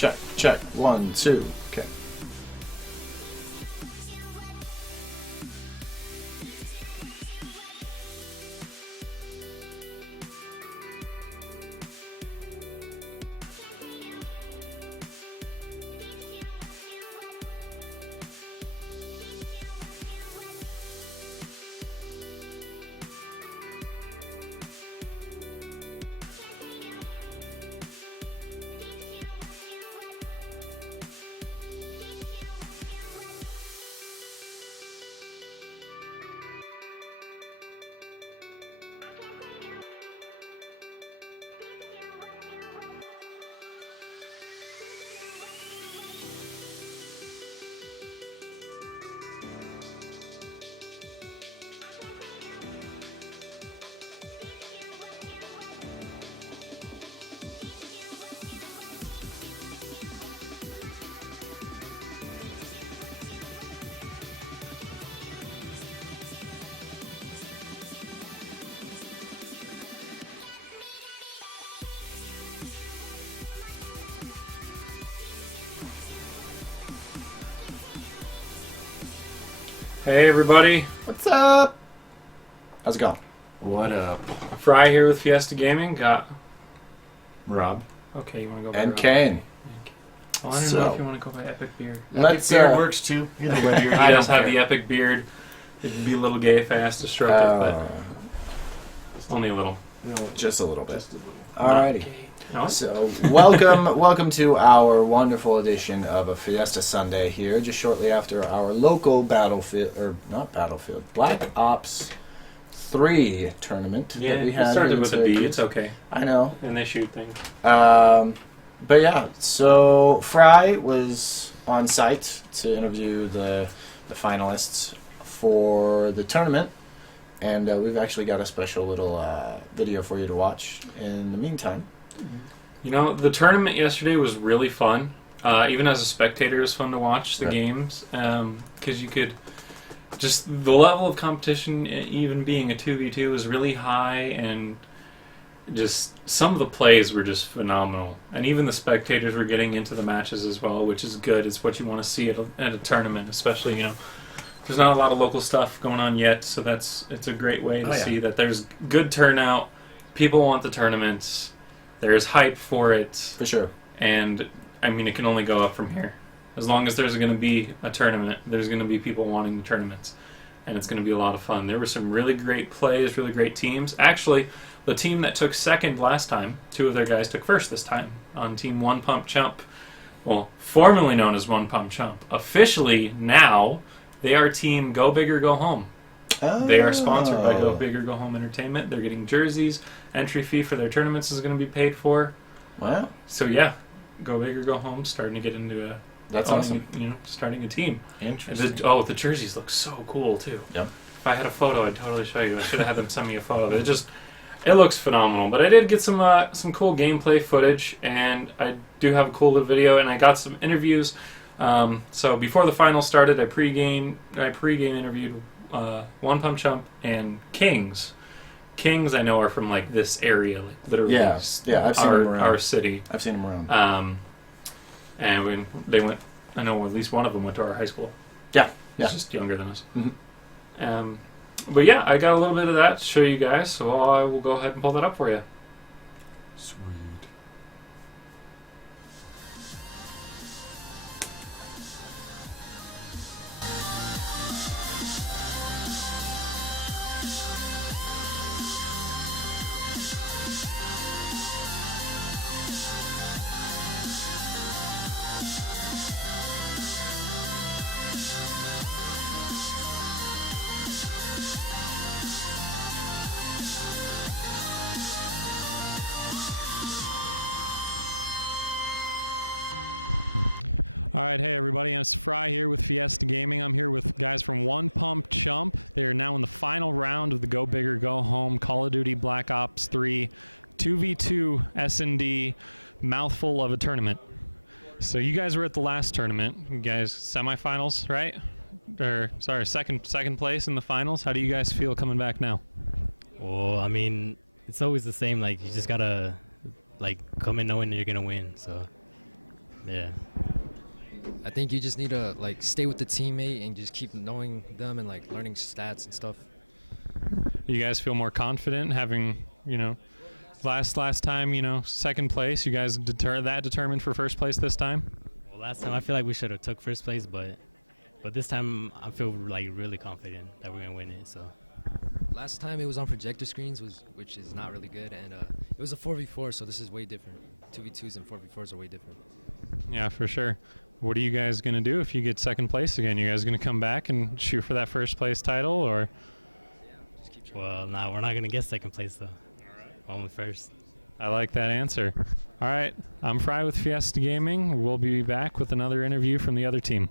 Check, check. 1, 2. Okay. Hey everybody, What's up? How's it going? What up? Fry here with Fiesta Gaming. Got Rob. okay. You want to go by And Rob? Kane. Well, I don't know if you want to go by Epic Beard. Let's Beard works too. Either way, He I does don't have care. the epic beard. It'd be a little gay if I asked to stroke it, but only a little. Just a little bit. Just a little. Alrighty. No? So, welcome to our wonderful edition of a Fiesta Sunday here, just shortly after our local Battlefield, or not Battlefield, Black Ops 3 tournament Yeah, that we it had. started in with a B. Syracuse. It's okay. I know. And they shoot things. But yeah, so Fry was on site to interview the finalists for the tournament, and we've actually got a special little video for you to watch in the meantime. You know, the tournament yesterday was really fun. Even as a spectator, it was fun to watch the Right. games because you could just the level of competition, even being a 2v2, was really high, and just some of the plays were just phenomenal. And even the spectators were getting into the matches as well, which is good. It's what you want to see at a tournament, especially there's not a lot of local stuff going on yet, so it's a great way to see that there's good turnout. People want the tournaments. There's hype for it. For sure. And, I mean, it can only go up from here. As long as there's going to be a tournament, there's going to be people wanting the tournaments. And it's going to be a lot of fun. There were some really great plays, really great teams. Actually, the team that took second last time, 2 of their guys took first this time on Team One Pump Chump. Well, formerly known as One Pump Chump. Officially, now, they are Team Go Big or Go Home. Oh. They are sponsored by Go Big or Go Home Entertainment. They're getting jerseys. Entry fee for their tournaments is going to be paid for. Wow. So yeah, Go Big or Go Home, starting to get into That's owning, awesome. starting a team. Interesting. The jerseys look so cool too. Yep. If I had a photo, I'd totally show you. I should have had them send me a photo. It looks phenomenal. But I did get some cool gameplay footage, and I do have a cool little video, and I got some interviews. So before the finals started, I pregame interviewed One Pump Chump and Kings. Kings I know are from like this area, like literally. Yeah, I've seen them around. Our city. I've seen them around. And when they went, I know at least one of them went to our high school. Yeah. He's just younger than us. Mhm. But yeah, I got a little bit of that to show you guys, so I will go ahead and pull that up for you. Sweet. All right, hey everybody, it's Fry here with Fiesta Gaming. I'm here with guys from One Pump Chump. They're now in the final round of the Go Big or Go Home Call of Duty Black Ops 3 2v2 S&D mouthful of a tournament. So you guys were at the last tournament. You guys semifinals, right? Or sorry, second place in the finals. How do you guys feel coming back now? Well, I mean, it's always the same. Like, you just gotta, like, come in knowing that you're gonna win. So, Yeah. I think you just need to like stay with the teammate and just keep knowing them and like learning stats and stuff. You guys feel more confident having, last time, second place. You guys determined for first place this time? Well, last time I feel like we should have took first place, but this time I feel like really confident that we're gonna win it. So Last time it was on projector screens, which is not really good, and it was a 4v4, so this is way different. 2v2s and 4v4s are way different. Yeah, for sure. What are you guys going to do if you get second place again? You guys going to come back and shoot for that first place title, or? Just keep trying. well, nah, we're not gonna get second place though. Only first. I like that answer. All right, I'm Fry with Fiesta Gaming. We'll be back with another interview from the other team.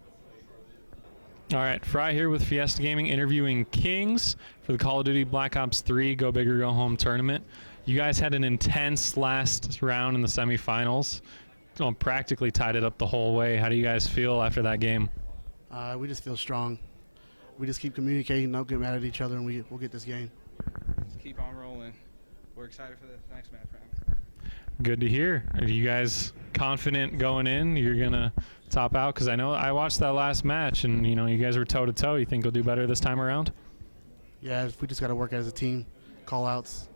All right, Fry here with Fiesta Gaming, interviewing Kings for the Call of Duty Black Ops 3 Go Big or Go Home tournament. You guys had an intense last round in the semifinals. Practically tied it up the whole way. How do you guys feel after that game? We just feel strong. We just keep communicating, don't get mad at each other, and we'll get this game. Just keep on rolling. We're excited for the next match round. Good to hear. Are you guys confident going in? You're going to top out? Because I know I watched that last match, and, you guys were toe-to-toe. You think you'll do better this time around? Yeah, we just got to work as a team, call-outs.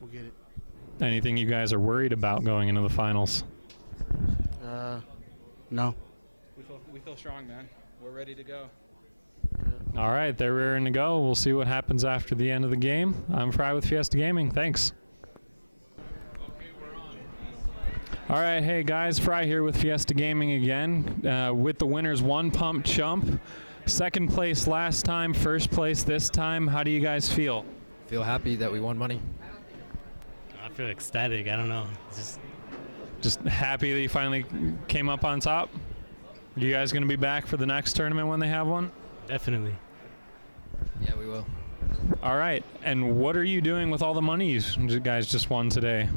We'll get it. Anything you guys are worried about going into the finals? No. We feel strong, man. We're ready to go. All right, they're raring to go. We'll see what happens after the end of the game. I'm Fry with Fiesta Gaming. Thanks. All right, hey guys, Fry here with Fiesta Gaming again, with the winners One Pump Chump. Second place last time, first place this time. How do you guys feel? Feel happy that we won money. I feel ecstatic. I don't know. It's Just happy that you finally came up on top? Are you guys going to be back for the next tournament when they have one? definitely. Yeah, we will. All right, and what are you doing with all the money you guys just won today?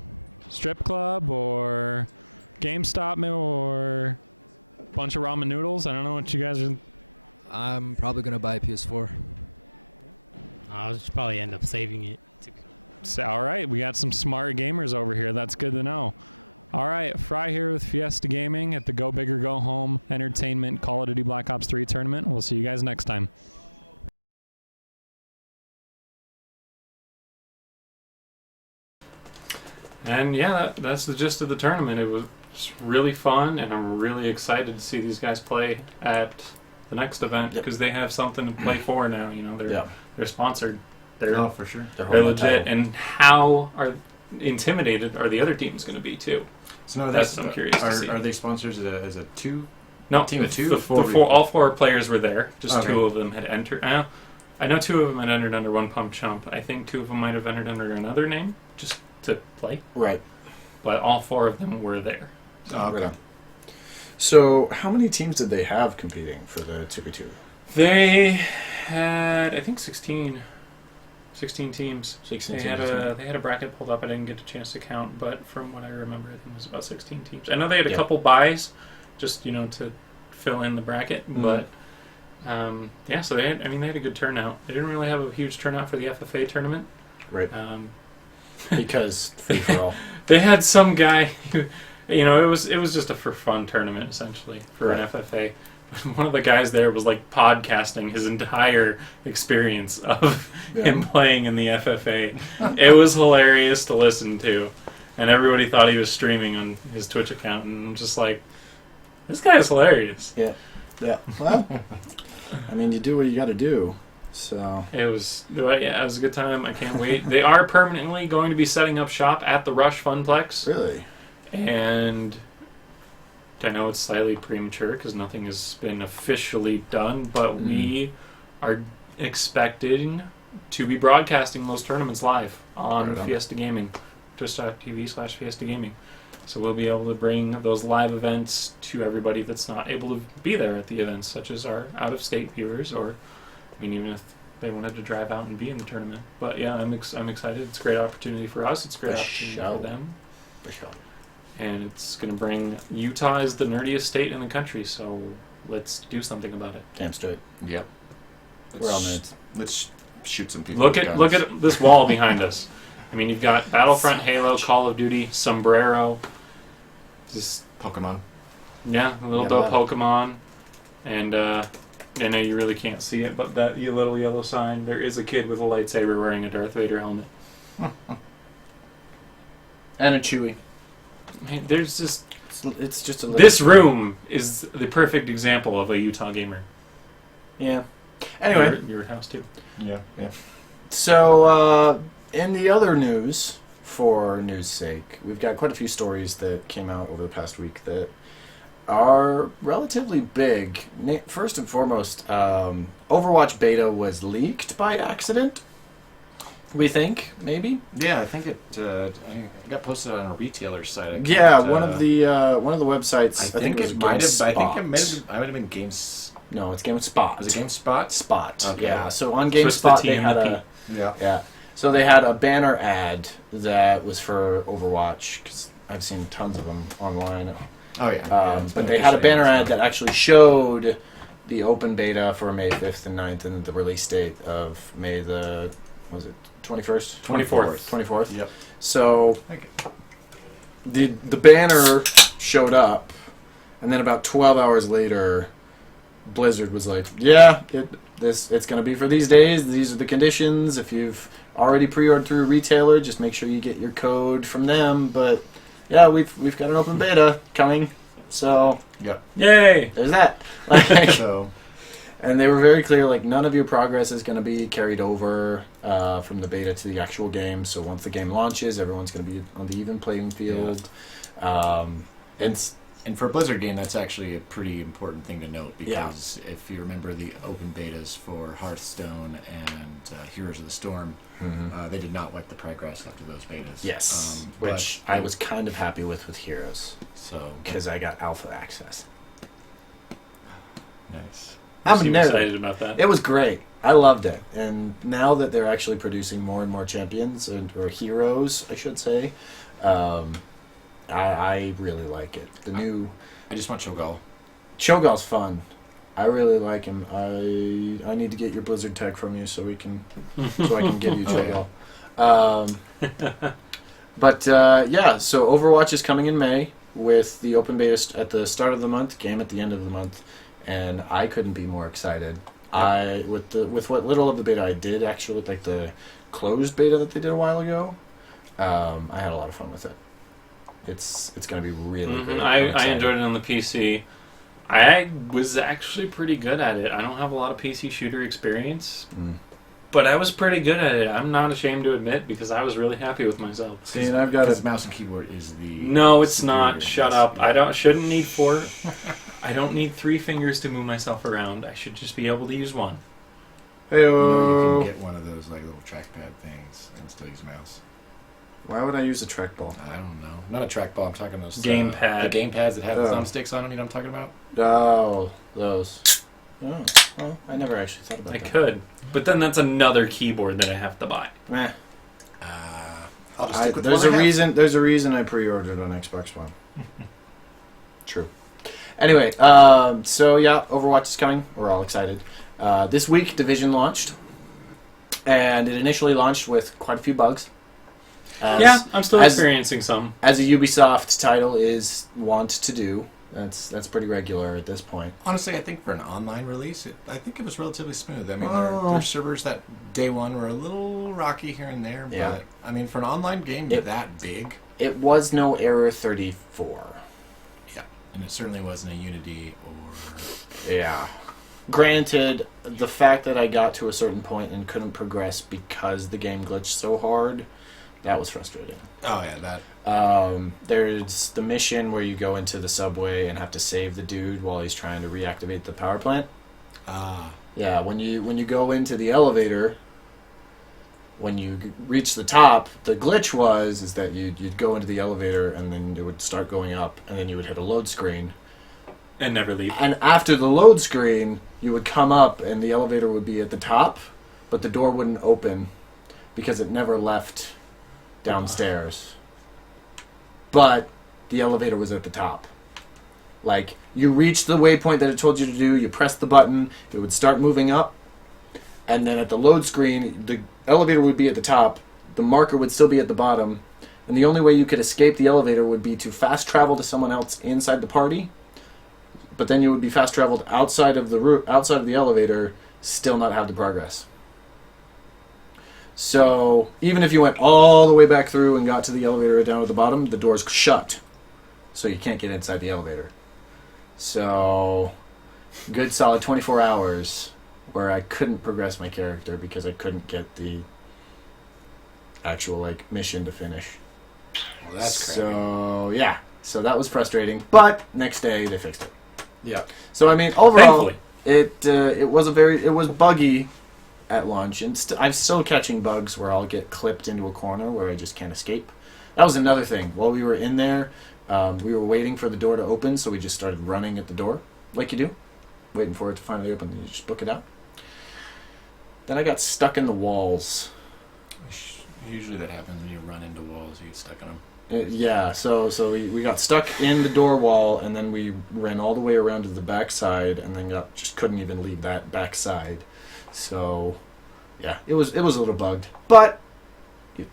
Strip club or GameStop or a bunch of ramen noodles? I don't know what you guys are... I'm probably gonna buy a PS4. I'll just probably end up saving it. So, all right, we got some smart gamers over here. That's good to know. All right, Fry here with Fiesta Gaming at the Go Big or Go Home Entertainment Call of Duty Black Ops 3 tournament. We'll see you guys next time. And yeah, that's the gist of the tournament. It was really fun, and I'm really excited to see these guys play at the next event because they have something to play for now. They're sponsored. They're for sure. they're legit. And how intimidated are the other teams going to be too? So no, That's what I'm curious to see. Are they sponsors as a two? No, team of two? All four players were there. Just Okay. two of them had entered. I know two of them had entered under One Pump Chump. I think two of them might have entered under another name just to play. Right. But all four of them were there. Right on. So how many teams did they have competing for the 2v2? They had, I think, 16 teams. 16 They teams. had a bracket pulled up. I didn't get a chance to count, but from what I remember, I think it was about 16 teams. I know they had a Yeah. couple buys, just to fill in the bracket. Mhm. But yeah, so they had a good turnout. They didn't really have a huge turnout for the FFA tournament. Right. Because Free for all. they had some guy who, it was just a for fun tournament essentially for an Right. FFA. One of the guys there was like podcasting his entire experience of him playing in the FFA. It was hilarious to listen to, and everybody thought he was streaming on his Twitch account. And I'm just like, this guy is hilarious. Yeah. Well, I mean, you do what you got to do. So It was a good time. I can't wait. They are permanently going to be setting up shop at the Rush Funplex. really, And I know it's slightly premature because nothing has been officially done, but we are expecting to be broadcasting those tournaments live on Right on. Fiesta Gaming, twitch.tv/Fiesta Gaming. So we'll be able to bring those live events to everybody that's not able to be there at the events, such as our out-of-state viewers, or even if they wanted to drive out and be in the tournament. But yeah, I'm excited. It's a great opportunity for us. It's a great For opportunity sure. for them. for sure. And it's going to bring Utah is the nerdiest state in the country, so let's do something about it. Damn straight. Yep. We're all nerds. Let's shoot some people. Look with at guns. this wall behind us. I mean, you've got Battlefront, Halo, Call of Duty, Sombrero, just Pokemon. Yeah, a little Yeah, dope that- Pokemon, and I know you really can't see it, but that little yellow sign, there is a kid with a lightsaber wearing a Darth Vader helmet. And a Chewy. Man, there's just It's just a little... this room is the perfect example of a Utah gamer. Yeah. Anyway, your house too. Yeah, yeah. so in the other news, for news' sake, we've got quite a few stories that came out over the past week that are relatively big. First and foremost, Overwatch beta was leaked by accident. We think, maybe. Yeah, I think it got posted on a retailer site. I Yeah, can't, one of the websites. I think it was it might have. I think it GameSpot. might have been Games. No, it's GameSpot. Was it GameSpot? Spot. Okay. Yeah. So on Twist the GameSpot T they and had the a Yeah. yeah. So they had a banner ad that was for Overwatch because I've seen tons of them online. Oh yeah. But they had a banner ad that actually showed the open beta for May 5th and 9th and the release date of May the, was it 21st? 24th. 24th. Yep. So Okay. the banner showed up, and then about 12 hours later, Blizzard was like, yeah, it's going to be for these days. These are the conditions. If you've already pre-ordered through a retailer, just make sure you get your code from them. But yeah, we've got an open beta coming. So Yep. Yay! there's that. Like, So and they were very clear, like, none of your progress is going to be carried over from the beta to the actual game. So once the game launches, everyone's going to be on the even playing field. and for a Blizzard game, that's actually a pretty important thing to note because if you remember the open betas for Hearthstone and Heroes of the Storm, they did not wipe the progress after those betas. Yes, but- which I was kind of happy with Heroes So because I got alpha access. nice. I'm a Super nerd. excited about that. It was great. I loved it. And now that they're actually producing more and more champions, or heroes, I should say, I really like it. The new I just want Cho'Gall. Cho'Gall's fun. I really like him. I need to get your Blizzard tag from you so I can give you Cho'Gall. Yeah, so Overwatch is coming in May with the open beta at the start of the month, game at the end of the month, and I couldn't be more excited. With what little of the beta I did, actually, like the closed beta that they did a while ago, I had a lot of fun with it. It's going to be really great. I'm I excited. enjoyed it on the PC. I was actually pretty good at it. I don't have a lot of PC shooter experience, but I was pretty good at it. I'm not ashamed to admit because I was really happy with myself. See, and I've got Because a mouse and keyboard is the No, it's superior not. in Shut this. up. I shouldn't need 4. I don't need 3 fingers to move myself around. I should just be able to use 1. You know, Heyo. you can get one of those like little trackpad things and still use a mouse. Why would I use a trackball? I don't know. Not a trackball. I'm talking those Gamepad. the game pads that have Oh. thumbsticks on them. You know what I'm talking about? Oh, those. Oh, well, I never actually thought about I that. could, but then that's another keyboard that I have to buy. Meh. I'll just stick with There's what a I have. reason. There's a reason I pre-ordered on Xbox One. True. Anyway, so yeah, Overwatch is coming. We're all excited. This week, Division launched, and it initially launched with quite a few bugs. Yeah, I'm still as- experiencing some. As a Ubisoft title is wont to do. That's pretty regular at this point. Honestly, I think for an online release, I think it was relatively smooth. I mean, Oh. their servers that day one were a little rocky here and there, but Yeah. I mean, for an online game that big, It was no Error 34. yeah, and it certainly wasn't a Unity or Yeah. Granted, the fact that I got to a certain point and couldn't progress because the game glitched so hard, that was frustrating. oh yeah, that There's the mission where you go into the subway and have to save the dude while he's trying to reactivate the power plant. Yeah, when you go into the elevator, when you reach the top, the glitch is that you'd go into the elevator and then it would start going up, and then you would hit a load screen. And never leave. And after the load screen, you would come up and the elevator would be at the top, but the door wouldn't open because it never left downstairs. But the elevator was at the top. Like, you reached the waypoint that it told you to do, you pressed the button, it would start moving up, and then at the load screen, the elevator would be at the top, the marker would still be at the bottom, and the only way you could escape the elevator would be to fast travel to someone else inside the party, but then you would be fast traveled outside of the outside of the elevator, still not have the progress. So even if you went all the way back through and got to the elevator down at the bottom, the door's shut, so you can't get inside the elevator. So good solid 24 hours where I couldn't progress my character because I couldn't get the actual like mission to finish. Well, that's crappy. So yeah, so that was frustrating. But next day they fixed it. Yeah. So I mean, overall, Thankfully. it was buggy at launch, and I'm still catching bugs where I'll get clipped into a corner where I just can't escape. That was another thing. While we were in there, we were waiting for the door to open, so we just started running at the door, like you do, waiting for it to finally open, and you just book it out. Then I got stuck in the walls. Usually that happens when you run into walls, you get stuck in them. Yeah, so we got stuck in the door wall, and then we ran all the way around to the back side, and then just couldn't even leave that back side. So, yeah, it was a little bugged, but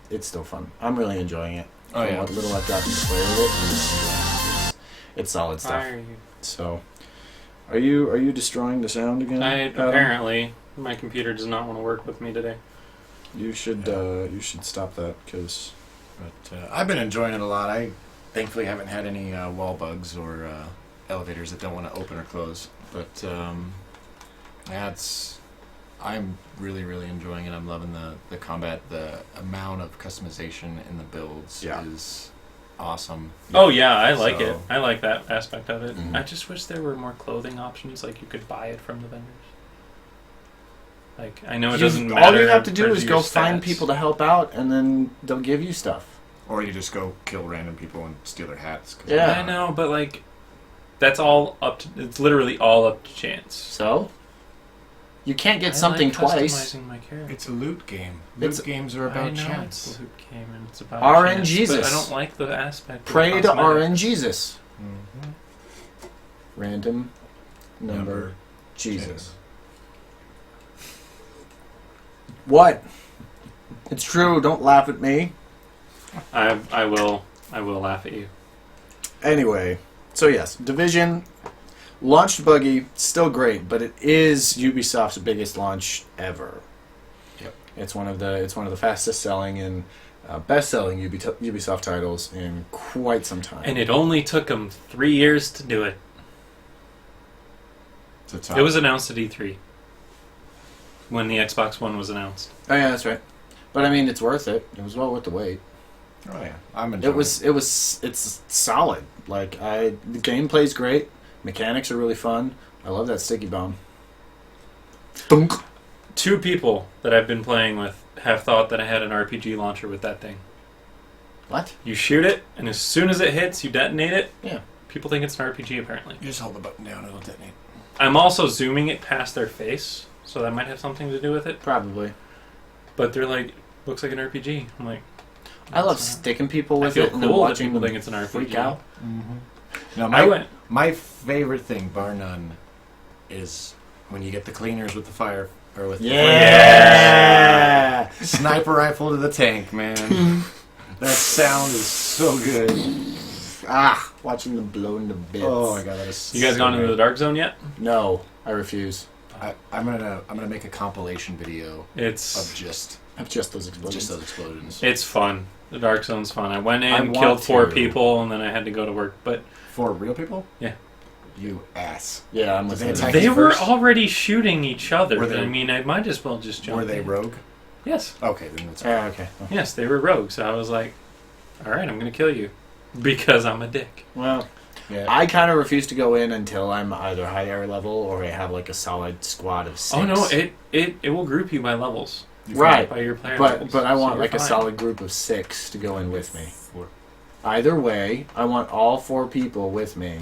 it's still fun. I'm really enjoying it. Oh, yeah. What little I've gotten to play with it, it's solid stuff. Fire you. So, are you destroying the sound again? Adam? Apparently, my computer does not want to work with me today. You should stop that because. But I've been enjoying it a lot. I thankfully haven't had any wall bugs or elevators that don't want to open or close. But I'm really, really enjoying it. I'm loving the combat. The amount of customization in the builds is awesome. Oh yeah, I like it. So- I like that aspect of it. Mhm. I just wish there were more clothing options, like you could buy it from the vendors. Like I know it doesn't matter. All you have to do for is your go find stats. people to help out, and then they'll give you stuff. Or you just go kill random people and steal their hats. 'cause Yeah. I know, but like, that's all up to. It's literally all up to chance. So, you can't get I something like twice. customizing my character. It's a loot game. It's- Loot games are I about know chance. it's a loot game and it's about RNGesus. chance, but I don't like the aspect. of Pray to cosmetics. RNGesus. Mm-hmm. Random number Jesus. What? It's true. Don't laugh at me. I will laugh at you. Anyway, so yes, Division launched buggy, still great, but it is Ubisoft's biggest launch ever. Yep. It's one of the fastest selling and best selling Ubisoft titles in quite some time. And it only took them 3 years to do it. It's It was announced at E3 when the Xbox One was announced. Oh yeah, that's right. But I mean, it's worth it. It was well worth the wait. Oh yeah, I'm enjoying It's solid. Like the gameplay's great. Mechanics are really fun. I love that sticky bomb. Thunk. 2 people that I've been playing with have thought that I had an RPG launcher with that thing. What? You shoot it, and as soon as it hits, you detonate it. Yeah. People think it's an RPG, apparently. You just hold the button down, it'll detonate. I'm also zooming it past their face, so that might have something to do with it. Probably. But they're like, looks like an RPG. I'm like, I love "It's not." sticking people I with feel it and then cool that watching people them think it's an RPG. freak out. Now, I went. my favorite thing, bar none, is when you get the cleaners with the fire or with Yeah. the sniper rifle to the tank, man. That sound is so good. Watching them blow into bits. Oh my god, that is. You guys so gone into good. the Dark Zone yet? No, I refuse. I'm gonna make a compilation video of It's just Those explosions. those explosions. it's fun. The Dark Zone's fun. I went in, I want killed 4 to. people, and then I had to go to work. But For real people? Yeah. You ass. Yeah, I'm with Did they you. attack they you were first? already shooting each other. Were they- I mean, I might as well just jump. Were they in. rogue? Yes. Okay, then that's Yeah, okay. Yes, they were rogues. So I was like, all right, I'm going to kill you because I'm a dick. Well, yeah. I kind of refuse to go in until I'm either higher level or I have like a solid squad of 6. Oh no, it will group you by levels. Right. By your player But levels. I So want you're like a fine. solid group of 6 to go in with me. Either way, I want all 4 people with me.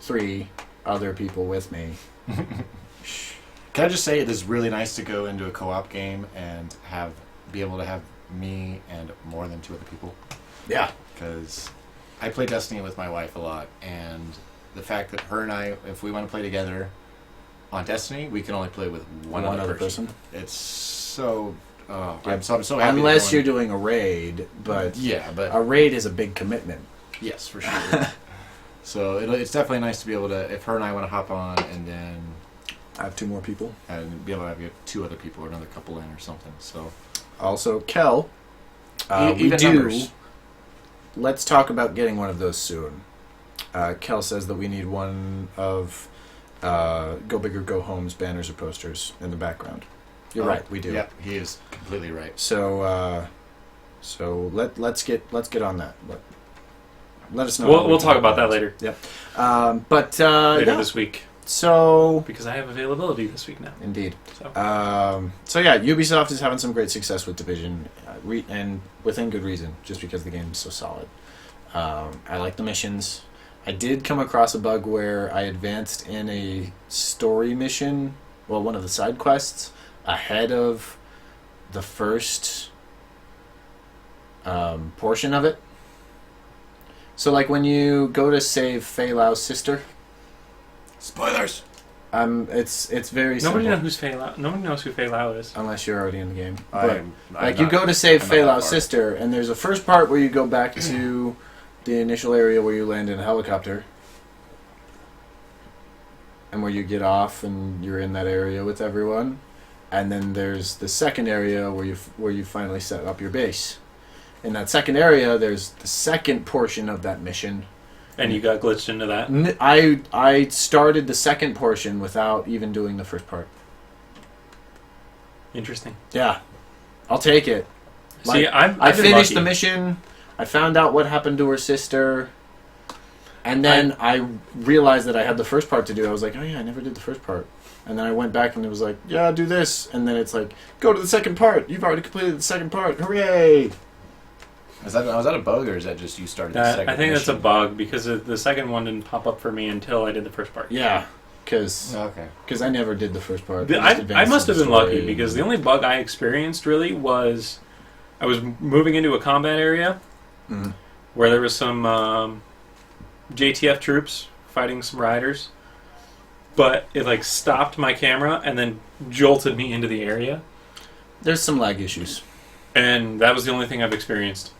3 other people with me. Can I just say it is really nice to go into a co-op game and be able to have me and more than 2 other people? Yeah. Because I play Destiny with my wife a lot, and the fact that her and I, if we want to play together on Destiny, we can only play with one other person. It's so. I'm so happy. Unless you're doing a raid, but yeah, but a raid is a big commitment. yes, for sure. So it's definitely nice to be able to, if her and I want to hop on and then I have 2 more people. and be able to have 2 other people or another couple in or something. So Also, Kel, we even do. numbers. Let's talk about getting one of those soon. Kel says that we need one of Go Big or Go Home's banners or posters in the background. You're Oh, right, we do. Yeah, he is completely right. So, let's get on that. Let us know. We'll talk about that later. But Later yeah. this week. So Because I have availability this week now. indeed. So. So yeah, Ubisoft is having some great success with Division, and within good reason, just because the game is so solid. I like the missions. I did come across a bug where I advanced in a story mission, well, one of the side quests, ahead of the first portion of it. So, like, when you go to save Fei Lao's sister, Spoilers. it's very simple. Nobody knows who Fei Lao is. Unless you're already in the game. I'm Like, not- you go to save I'm not Fei that Lao's far. sister, and there's a first part where you go back to the initial area where you land in a helicopter, and where you get off and you're in that area with everyone, and then there's the second area where you finally set up your base. In that second area, there's the second portion of that mission. And you got glitched into that. I started the second portion without even doing the first part. Interesting. Yeah, I'll take it. See, I I've been finished lucky. the mission. I found out what happened to her sister, and then I realized that I had the first part to do. I was like, oh yeah, I never did the first part. And then I went back and it was like, yeah, do this. And then it's like, go to the second part. You've already completed the second part. Hooray! Was that a bug or is that just you started the second I think that's a mission? bug because the second one didn't pop up for me until I did the first part. Yeah, because Okay. I never did the first part. I just advanced must the have been story lucky and- because the only bug I experienced really was I was moving into a combat area Mhm. where there was some JTF troops fighting some riders, but it like stopped my camera and then jolted me into the area, There's some lag issues. and that was the only thing I've experienced.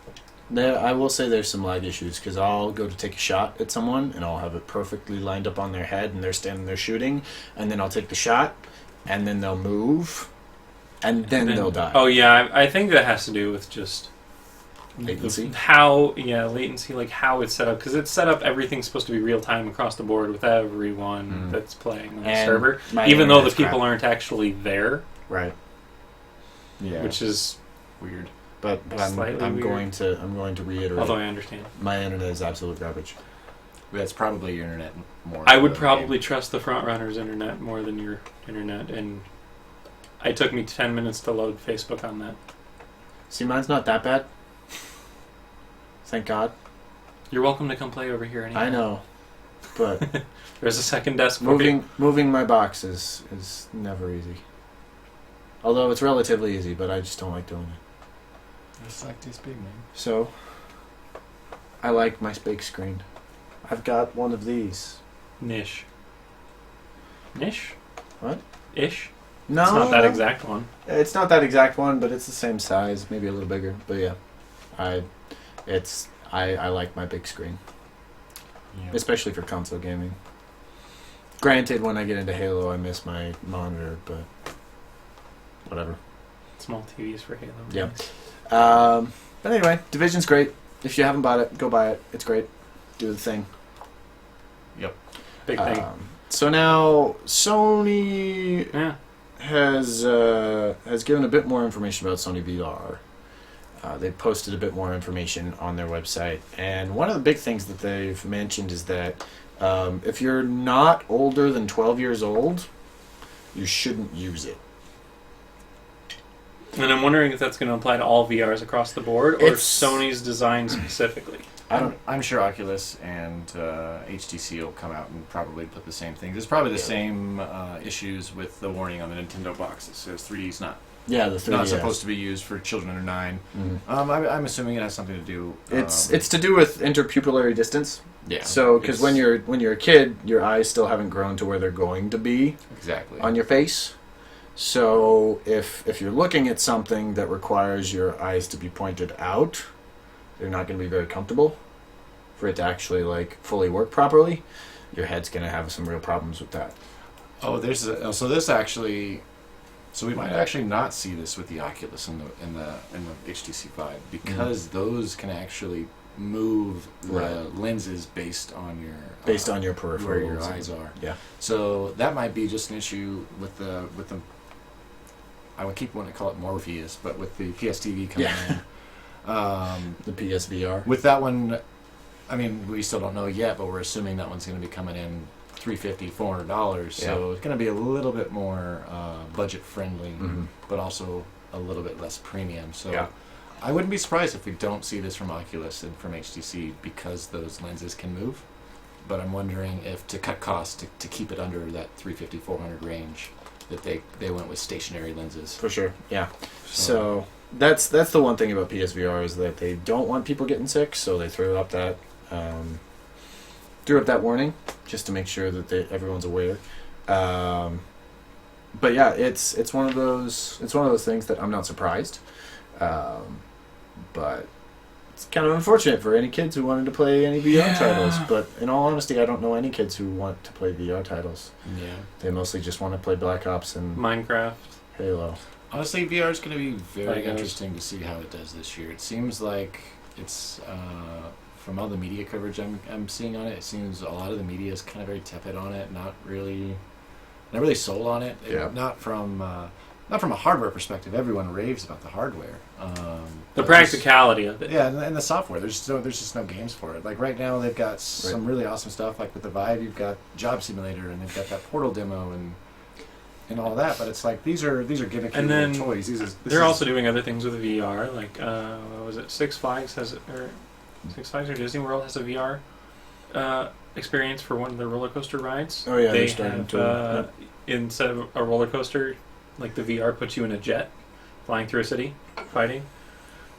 I will say there's some lag issues because I'll go to take a shot at someone and I'll have it perfectly lined up on their head and they're standing there shooting, and then I'll take the shot and then they'll move and then they'll die. Oh yeah, I think that has to do with just Latency? Latency, like how it's set up, because it's set up everything's supposed to be real time across the board with everyone that's playing on the And server, my even though the internet's people crap. aren't actually there, Right. Yeah. which is weird. But I'm Slightly weird. going to reiterate. although I understand. My internet is absolute garbage. That's probably your internet more. I would than the probably game. trust the front runner's internet more than your internet, and it took me 10 minutes to load Facebook on that. See, mine's not that bad. Thank God. You're welcome to come play over here anytime. I know, but There's a second desk for you. moving my box is never easy. Although it's relatively easy, but I just don't like doing it. It's like this big man. So, I like my big screen. I've got one of these. Niche. Niche? What? Ish? No, It's not that exact one. It's not that exact one, but it's the same size, maybe a little bigger. But yeah, I like my big screen, Yeah. especially for console gaming. Granted, when I get into Halo, I miss my monitor, but whatever. Small TVs for Halo. Yeah. Nice. But anyway, Division's great. If you haven't bought it, go buy it. It's great. Do the thing. Big thing. So now Sony Yeah. has given a bit more information about Sony VR. They posted a bit more information on their website, and one of the big things that they've mentioned is that if you're not older than 12 years old, you shouldn't use it. And I'm wondering if that's going to apply to all VRs across the board, or It's- Sony's design specifically. I'm sure Oculus and HTC will come out and probably put the same thing. There's probably the same issues with the warning on the Nintendo box. It says 3D is not Yeah, the 3DS. not supposed to be used for children under 9. Mhm. I'm assuming it has something to do. It's to do with interpupillary distance. yeah. So, because it's- when you're a kid, your eyes still haven't grown to where they're going to be exactly on your face. So, if you're looking at something that requires your eyes to be pointed out, you're not going to be very comfortable. for it to actually like fully work properly, your head's gonna have some real problems with that. Oh, so we might actually not see this with the Oculus in the HTC Vive because those can actually move the lenses based on your peripherals, where your eyes are. Yeah. So that might be just an issue with the I would keep wanting to call it Morpheus, but with the PSTV coming in, the PSVR. with that one, I mean, we still don't know yet, but we're assuming that one's going to be coming in $350, $400. So it's going to be a little bit more budget friendly, but also a little bit less premium. So I wouldn't be surprised if we don't see this from Oculus and from HTC because those lenses can move. But I'm wondering if to cut costs to keep it under that $350, $400 range, that they went with stationary lenses. For sure, yeah. So that's the one thing about PSVR is that they don't want people getting sick, so they threw up that warning just to make sure that everyone's aware. But yeah, it's one of those things that I'm not surprised, but it's kind of unfortunate for any kids who wanted to play any VR titles. But in all honesty, I don't know any kids who want to play VR titles. Yeah, they mostly just want to play Black Ops and Minecraft, Halo. Honestly, VR is going to be very Legos. interesting to see how it does this year. It seems like it's from all the media coverage I'm seeing on it. It seems a lot of the media is kind of very tepid on it, not really sold on it. Not from a hardware perspective. Everyone raves about the hardware. the practicality of it. Yeah, and the software. There's just no games for it. Like right now, they've got some really awesome stuff. Like with the Vive, you've got Job Simulator, and they've got that Portal demo, and all that. But it's like these are gimmicky And then little toys. They're also doing other things with VR. Like what was it? Six Flags or Disney World has a VR experience for one of their roller coaster rides. Oh yeah, they they're starting have, to. instead of a roller coaster, like the VR puts you in a jet, flying through a city, fighting.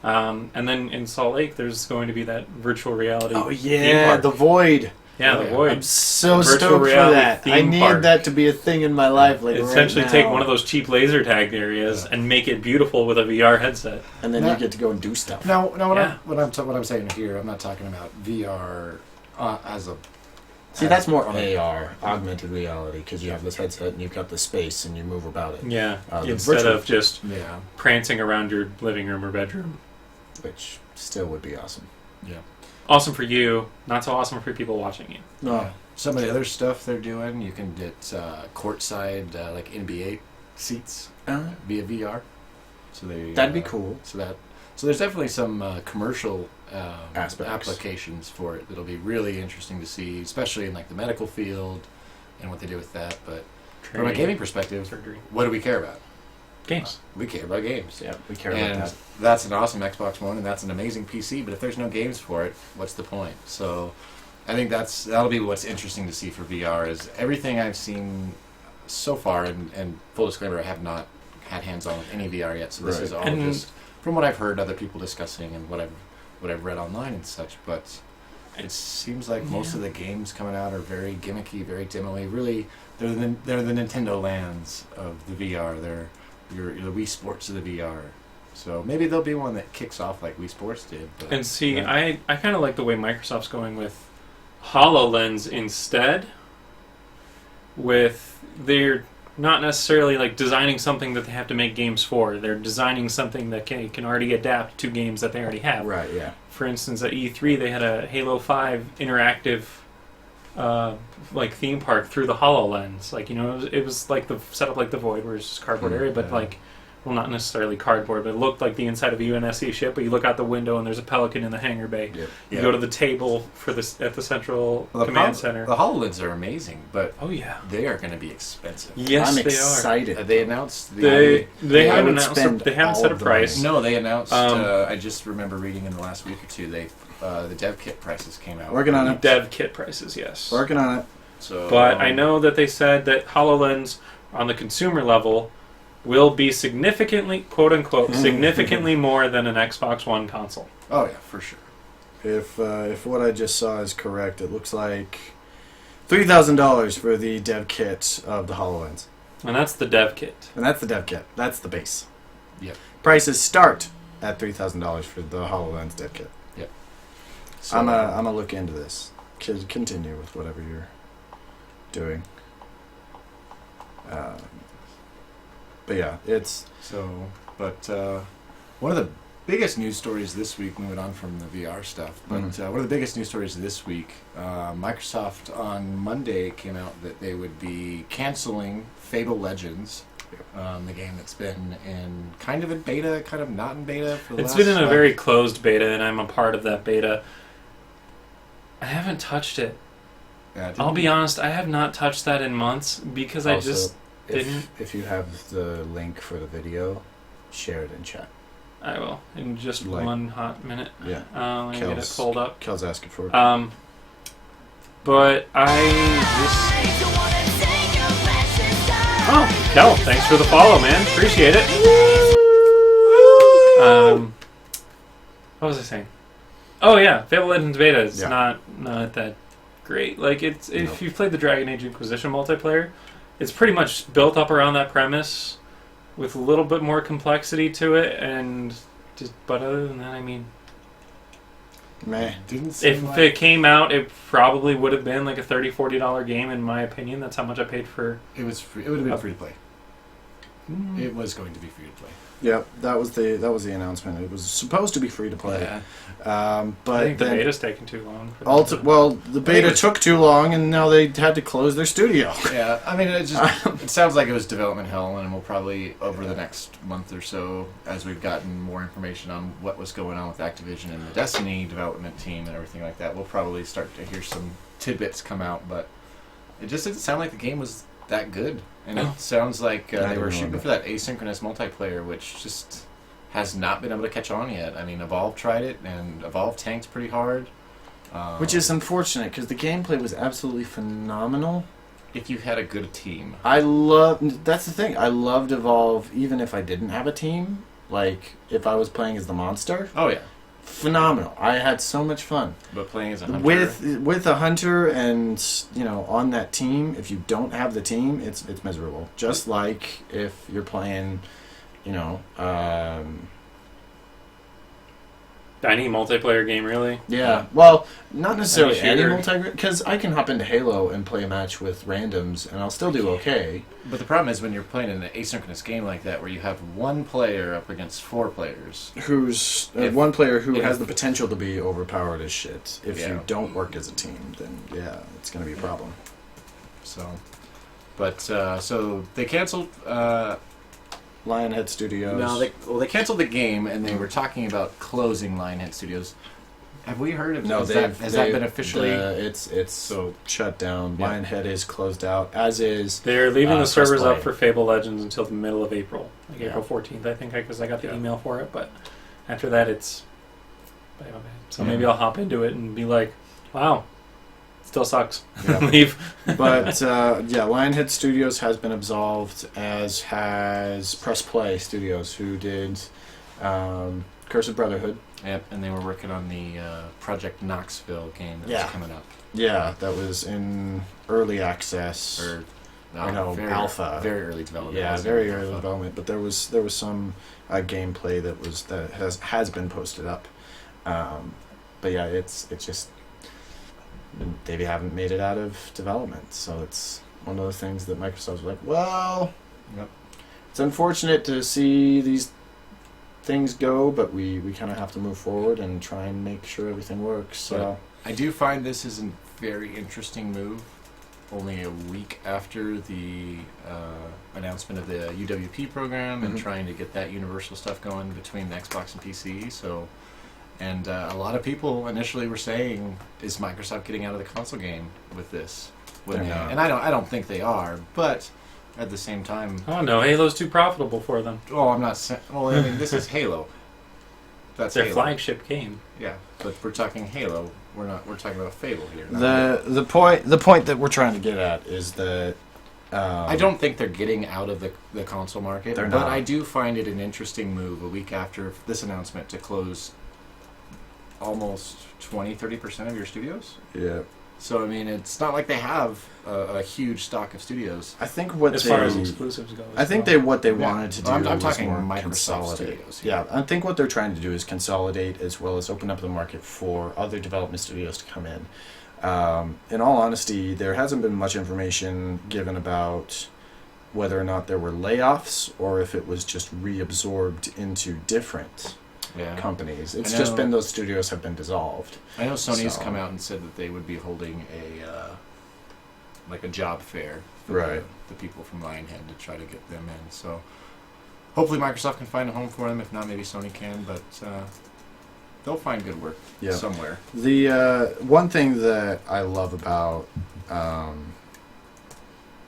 And then in Salt Lake, there's going to be that virtual reality. Oh theme yeah, park. the Void. Yeah, the Void. I'm so Virtual stoked for reality that. I theme need park. that to be a thing in my life. Like Essentially, right take now. one of those cheap laser tag areas and make it beautiful with a VR headset. and then you get to go and do stuff. Now, Yeah. what I'm saying here, I'm not talking about VR as a. See, that's more AR, augmented reality, because you have this headset and you've got the space and you move about it. Yeah, The instead virtual- of just Yeah. prancing around your living room or bedroom. which still would be awesome. Yeah. Awesome for you, not so awesome for people watching you. No, Yeah. Some of the other stuff they're doing, you can get courtside like NBA seats via VR. So that'd be cool. So there's definitely some commercial Aspects. applications for it that'll be really interesting to see, especially in like the medical field and what they do with that. But from a gaming perspective, surgery. what do we care about? Games. We care about games. Yeah, we care And about that. that's an awesome Xbox One, and that's an amazing PC. But if there's no games for it, what's the point? So, I think that'll be what's interesting to see for VR. Is everything I've seen so far, and full disclaimer, I have not had hands-on with any VR yet. So this is all And- just from what I've heard other people discussing and what I've read online and such. But it seems like most of the games coming out are very gimmicky, very demo-y. Really, they're the Nintendo lands of the VR. They're the Wii Sports of the VR. So maybe there'll be one that kicks off like Wii Sports did. But And see, I kind of like the way Microsoft's going with HoloLens instead. They're not necessarily like designing something that they have to make games for. They're designing something that can already adapt to games that they already have. Right, yeah. For instance, at E3 they had a Halo 5 interactive like theme park through the HoloLens. Like, you know, it was like the setup like the Void, where it's just cardboard area, but like, well, not necessarily cardboard, but it looked like the inside of a UNSC ship. But you look out the window and there's a Pelican in the hangar bay. Yep. You go to the table for this at the central Well, command center. The HoloLens are amazing, but Oh yeah, they are going to be expensive. yes, I'm they excited. They announced the. They I haven't would announced. spend They haven't all set a of the price. No, they announced. Um, I just remember reading in the last week or two. The dev kit prices came out. Working on it. Dev kit prices, yes. Working on it. So, But I know that they said that HoloLens on the consumer level will be significantly, quote unquote, significantly more than an Xbox One console. Oh yeah, for sure. If what I just saw is correct, it looks like $3,000 for the dev kit of the HoloLens. And that's the dev kit. And that's the dev kit. That's the base. Yep. Prices start at $3,000 for the HoloLens dev kit. So, I'm gonna look into this. Continue with whatever you're doing. But yeah, it's one of the biggest news stories this week, moving on from the VR stuff, but one of the biggest news stories this week, Microsoft on Monday came out that they would be canceling Fable Legends, the game that's been in kind of in beta, kind of not in beta for the It's last... been in a very closed beta, and I'm a part of that beta. I haven't touched it. Yeah, I'll be honest, I have not touched that in months because I also, just didn't. If you have the link for the video, share it in chat. I will in just Like- one hot minute. Yeah. Let me get it Kel's- pulled up. Kel's asking for it. But I just. Oh, Kel, thanks for the follow, man. Appreciate it. What was I saying? Oh yeah, Fable Legends beta is Yeah. not that great. Like it's if you've played the Dragon Age Inquisition multiplayer, it's pretty much built up around that premise with a little bit more complexity to it, and just but other than that, I mean, Meh. Didn't seem if like... it came out, it probably would have been like a $30-$40 game in my opinion. That's how much I paid for. It was free. It would have been free to play. It was going to be free to play. Yep, that was the announcement. It was supposed to be free to play. Yeah. But I think the then beta's taking too long. For them to- well, the beta took too long, and now they had to close their studio. Yeah, I mean, it sounds like it was development hell, and we'll probably, over the next month or so, as we've gotten more information on what was going on with Activision and the Destiny development team and everything like that, we'll probably start to hear some tidbits come out, but it just didn't sound like the game was that good. And No. it sounds like they were don't shooting know. for that asynchronous multiplayer, which just has not been able to catch on yet. I mean, Evolve tried it, and Evolve tanked pretty hard. Which is unfortunate, because the gameplay was absolutely phenomenal. if you had a good team. That's the thing. I loved Evolve, even if I didn't have a team. Like, if I was playing as the monster. Oh yeah, Phenomenal. I had so much fun. but playing as a hunter With a hunter and, on that team, if you don't have the team, it's miserable. Just like if you're playing, Any multiplayer game, really? yeah. Well, not necessarily Any any shooter. multi, because I can hop into Halo and play a match with randoms, and I'll still do okay. But the problem is when you're playing in an asynchronous game like that, where you have one player up against four players. Who's If- one player who if- has the potential to be overpowered as shit. If Yeah. you don't work as a team, then yeah, it's going to be a problem. So, but so they canceled. Lionhead Studios. No, they canceled the game, and they were talking about closing Lionhead Studios. Have we heard of? No, has that been officially? It's So shut down. Yeah. Lionhead is closed out, as is. They're leaving the Press servers up play. for Fable Legends until the middle of April, like Yeah. April 14th, I think, because I got the Yeah. email for it. But after that, it's bye-bye. So Yeah. maybe I'll hop into it and be like, "Wow, still sucks." Yeah. Leave. But Lionhead Studios has been absolved, as has Press Play Studios, who did Curse of Brotherhood. Yep, and they were working on the Project Knoxville game that Yeah. was coming up. Yeah, that was in early access. Or alpha. Very early development. Yeah, Wasn't very alpha. early development. But there was some gameplay that has been posted up. But yeah, it's just they haven't made it out of development, so it's one of those things that Microsoft's like, well, Yep. it's unfortunate to see these things go, but we kind of have to move forward and try and make sure everything works. So I do find this is a very interesting move. Only a week after the announcement of the UWP program and Mhm. trying to get that universal stuff going between the Xbox and PC. So, and a lot of people initially were saying, "Is Microsoft getting out of the console game with this?" They're not. And I don't think they are, but at the same time, Oh no, Halo's too profitable for them. I'm not saying. Well, I mean, this is Halo. That's Their Halo. flagship game. Yeah, but we're talking Halo. We're talking about Fable here. not Halo. the point that we're trying to get at is that I don't think they're getting out of the console market, They're but not. I do find it an interesting move a week after this announcement to close almost 20-30% of your studios. Yeah. So I mean, it's not like they have a huge stock of studios. I think what As they, far as exclusives go. I think what they wanted to do I'm was talking more Microsoft consolidate. studios. Yeah, I think what they're trying to do is consolidate as well as open up the market for other development studios to come in. In all honesty, there hasn't been much information given about whether or not there were layoffs or if it was just reabsorbed into different companies. It's just been those studios have been dissolved. I know Sony's So- come out and said that they would be holding a job fair for Right. the people from Lionhead to try to get them in. So hopefully Microsoft can find a home for them. If not, maybe Sony can. But they'll find good work Yeah. somewhere. The one thing that I love about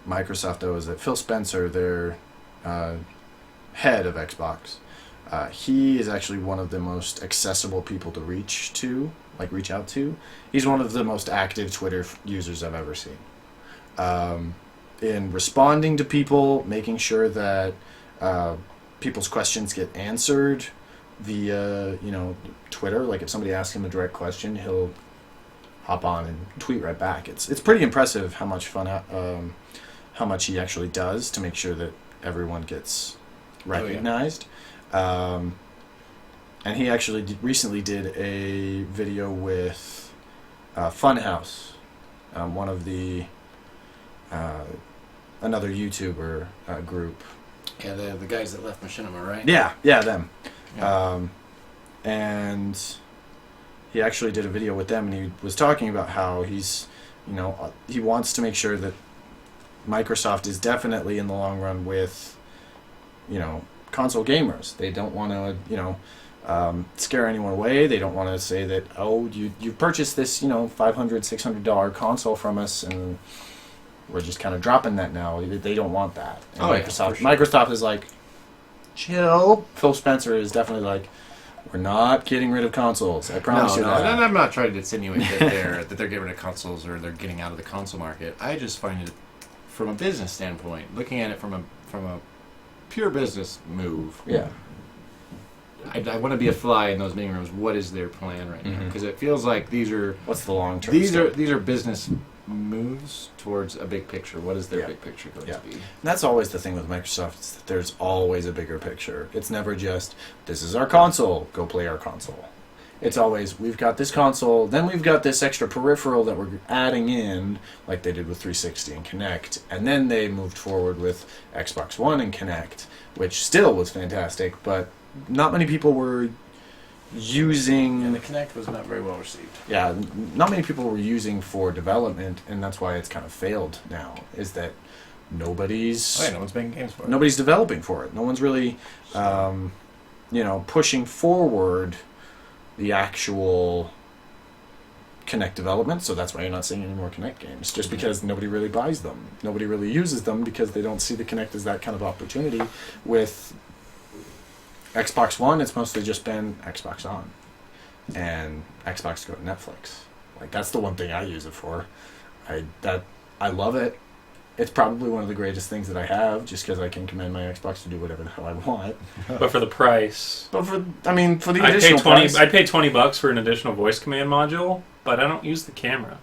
Microsoft, though, is that Phil Spencer, their head of Xbox, he is actually one of the most accessible people to reach out to. He's one of the most active Twitter users I've ever seen. In responding to people, making sure that people's questions get answered via, Twitter. Like if somebody asks him a direct question, he'll hop on and tweet right back. It's pretty impressive how much how much he actually does to make sure that everyone gets recognized. And he actually recently did a video with Funhouse, one of the another YouTuber group. Yeah, the guys that left Machinima, right? Yeah, them. Yeah. And he actually did a video with them, and he was talking about how he's, he wants to make sure that Microsoft is definitely in the long run with, console gamers. They don't want to, scare anyone away. They don't want to say that, oh, you purchased this, $500, $600 console from us, and we're just kind of dropping that now. They don't want that. And Microsoft is like, chill. Phil Spencer is definitely like, we're not getting rid of consoles. I promise you that. And I'm not trying to insinuate that they're getting rid of consoles or they're getting out of the console market. I just find it, from a business standpoint, looking at it from a pure business move. Yeah. I want to be a fly in those meeting rooms. What is their plan right now? Because it feels like these are What's the long term? these are business moves towards a big picture. What is their big picture going to be? And that's always the thing with Microsoft, is that there's always a bigger picture. It's never just, this is our console, go play our console. It's always, we've got this console, then we've got this extra peripheral that we're adding in, like they did with 360 and Kinect, and then they moved forward with Xbox One and Kinect, which still was fantastic, but not many people were using... And the Kinect was not very well received. Yeah, not many people were using for development, and that's why it's kind of failed now, is that nobody's... Oh, yeah, no one's making games for it. Nobody's developing for it. No one's really, pushing forward the actual Kinect development, so that's why you're not seeing any more Kinect games, just because nobody really buys them. Nobody really uses them because they don't see the Kinect as that kind of opportunity. With Xbox One, it's mostly just been Xbox On and Xbox Go to Netflix. Like, that's the one thing I use it for. I love it. It's probably one of the greatest things that I have, just because I can command my Xbox to do whatever the hell I want. But for the price, But for the I'd additional pay 20. price, I'd pay $20 for an additional voice command module, but I don't use the camera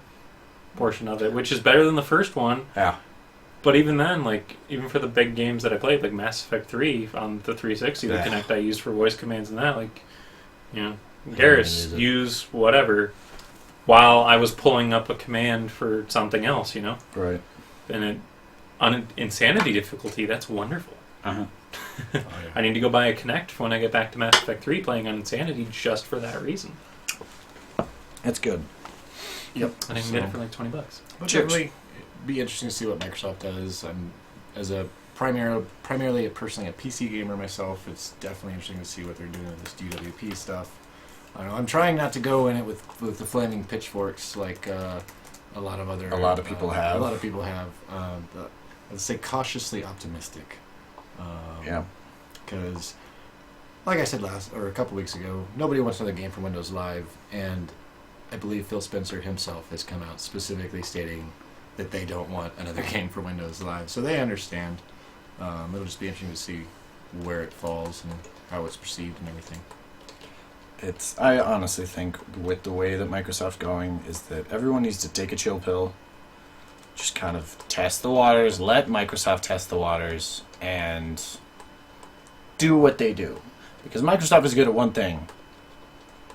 portion of it, which is better than the first one. yeah, But even then, even for the big games that I played, like Mass Effect 3 on the 360, the Yeah. Kinect I used for voice commands and that, use Garrus, it. use whatever, while I was pulling up a command for something else, right. And on an insanity difficulty, that's wonderful. Uh-huh. I need to go buy a Kinect for when I get back to Mass Effect 3 playing on insanity just for that reason. It's good. Yep. And I can get it for like $20. But Cheers. definitely be interesting to see what Microsoft does. As a primarily personally a PC gamer myself, it's definitely interesting to see what they're doing with this DWP stuff. I don't know, I'm trying not to go in it with the flaming pitchforks like a lot of people have. A lot of people have. But I'd say cautiously optimistic. Yeah. Because, like I said a couple weeks ago, nobody wants another game from Windows Live, and I believe Phil Spencer himself has come out specifically stating that they don't want another game for Windows Live. So they understand. It'll just be interesting to see where it falls and how it's perceived and everything. I honestly think with the way that Microsoft's going is that everyone needs to take a chill pill, just kind of test the waters, let Microsoft test the waters, and do what they do. Because Microsoft is good at one thing: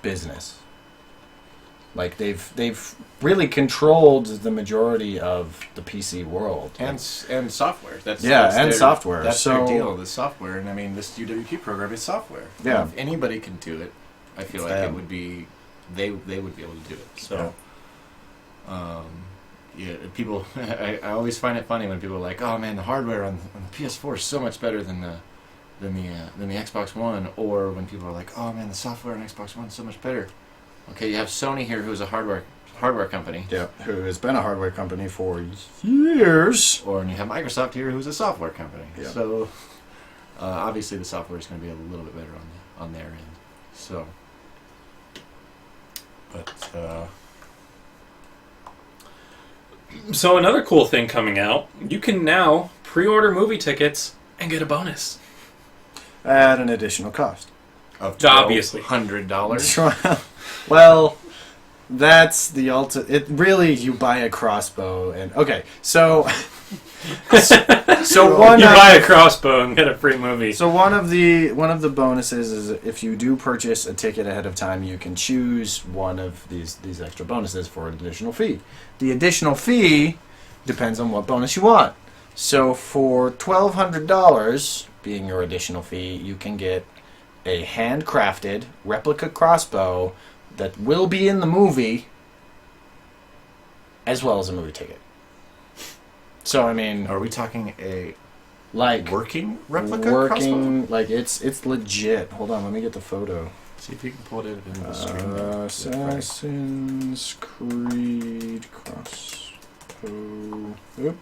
business. Like they've really controlled the majority of the PC world, and software. That's software. That's so, their deal. The software, and I mean, this UWP program is software. Yeah. If anybody can do it, I feel like it would be they would be able to do it. So, people. I always find it funny when people are like, "Oh man, the hardware on the PS4 is so much better than the Xbox One," or when people are like, "Oh man, the software on Xbox One is so much better." Okay, you have Sony here, who's a hardware company. Yeah, who has been a hardware company for years. And you have Microsoft here, who's a software company. Yeah. So, obviously the software is going to be a little bit better on their end. So, but... So another cool thing coming out, you can now pre-order movie tickets and get a bonus. At an additional cost. Of Obviously. $100. Well, that's the ultimate. It really, you buy a crossbow and okay. So one You buy a crossbow and get a free movie. So one of the bonuses is if you do purchase a ticket ahead of time, you can choose one of these extra bonuses for an additional fee. The additional fee depends on what bonus you want. So for $1,200 being your additional fee, you can get a handcrafted replica crossbow that will be in the movie, as well as a movie ticket. So I mean, Are we talking a like working replica crossbow? like it's legit. Hold on, let me get the photo. See if you can pull it in the stream. Assassin's Creed crossbow. Oop.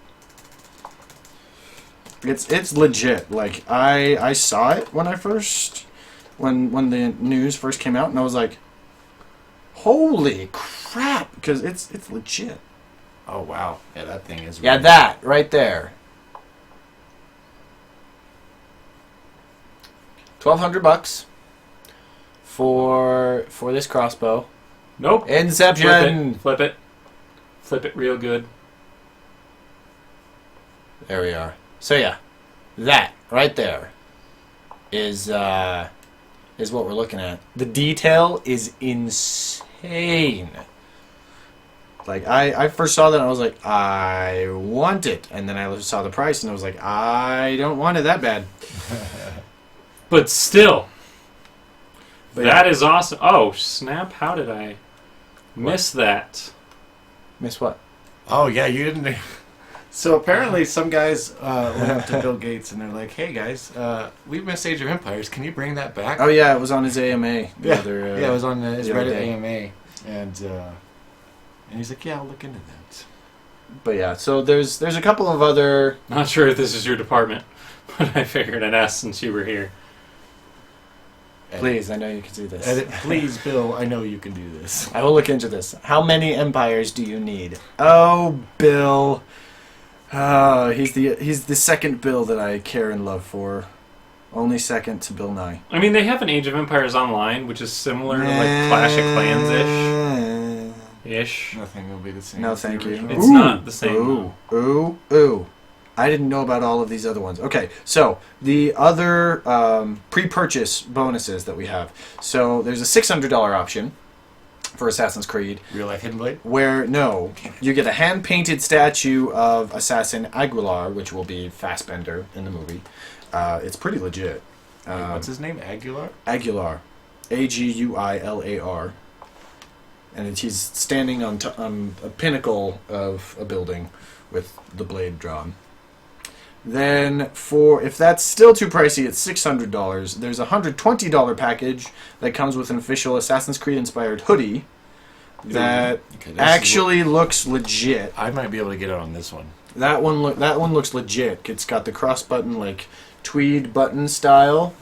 It's legit. Like I saw it when the news first came out, and I was like, holy crap, because it's legit. Oh wow! Yeah, that thing is. Yeah, really that right there. $1,200 for this crossbow. Nope. Inception. Flip it. Flip it real good. There we are. So yeah, that right there is what we're looking at. The detail is insane. Like I first saw that and I was like, I want it, and then I saw the price and I was like, I don't want it that bad. But still, But that is awesome. Oh snap! How did I miss that? Miss what? Oh yeah, you didn't. So apparently, some guys went up to Bill Gates and they're like, "Hey guys, we've missed Age of Empires. Can you bring that back?" Oh yeah, it was on his AMA. Yeah, it was on his the other Reddit day. AMA, and he's like, "Yeah, I'll look into that." But yeah, so there's a couple of other. Not sure if this is your department, but I figured I'd ask since you were here. Please, I know you can do this. Edit, please, Bill. I know you can do this. I will look into this. How many empires do you need? Oh, Bill. Oh, he's the second Bill that I care and love for. Only second to Bill Nye. I mean, they have an Age of Empires Online, which is similar to like Clash of Clans ish. Nothing will be the same. No, as the thank you. original. It's not the same. Ooh. I didn't know about all of these other ones. Okay, so the other pre-purchase bonuses that we have. So there's a $600 option for Assassin's Creed. Real life Hidden Blade. Where, no, you get a hand-painted statue of Assassin Aguilar, which will be Fassbender in the movie. It's pretty legit. Wait, what's his name? Aguilar. Aguilar. Aguilar. And he's standing on a pinnacle of a building with the blade drawn. Then, if that's still too pricey, it's $600. There's a $120 package that comes with an official Assassin's Creed inspired hoodie that actually looks legit. I might be able to get it on this one. That one looks legit. It's got the cross button, like tweed button style.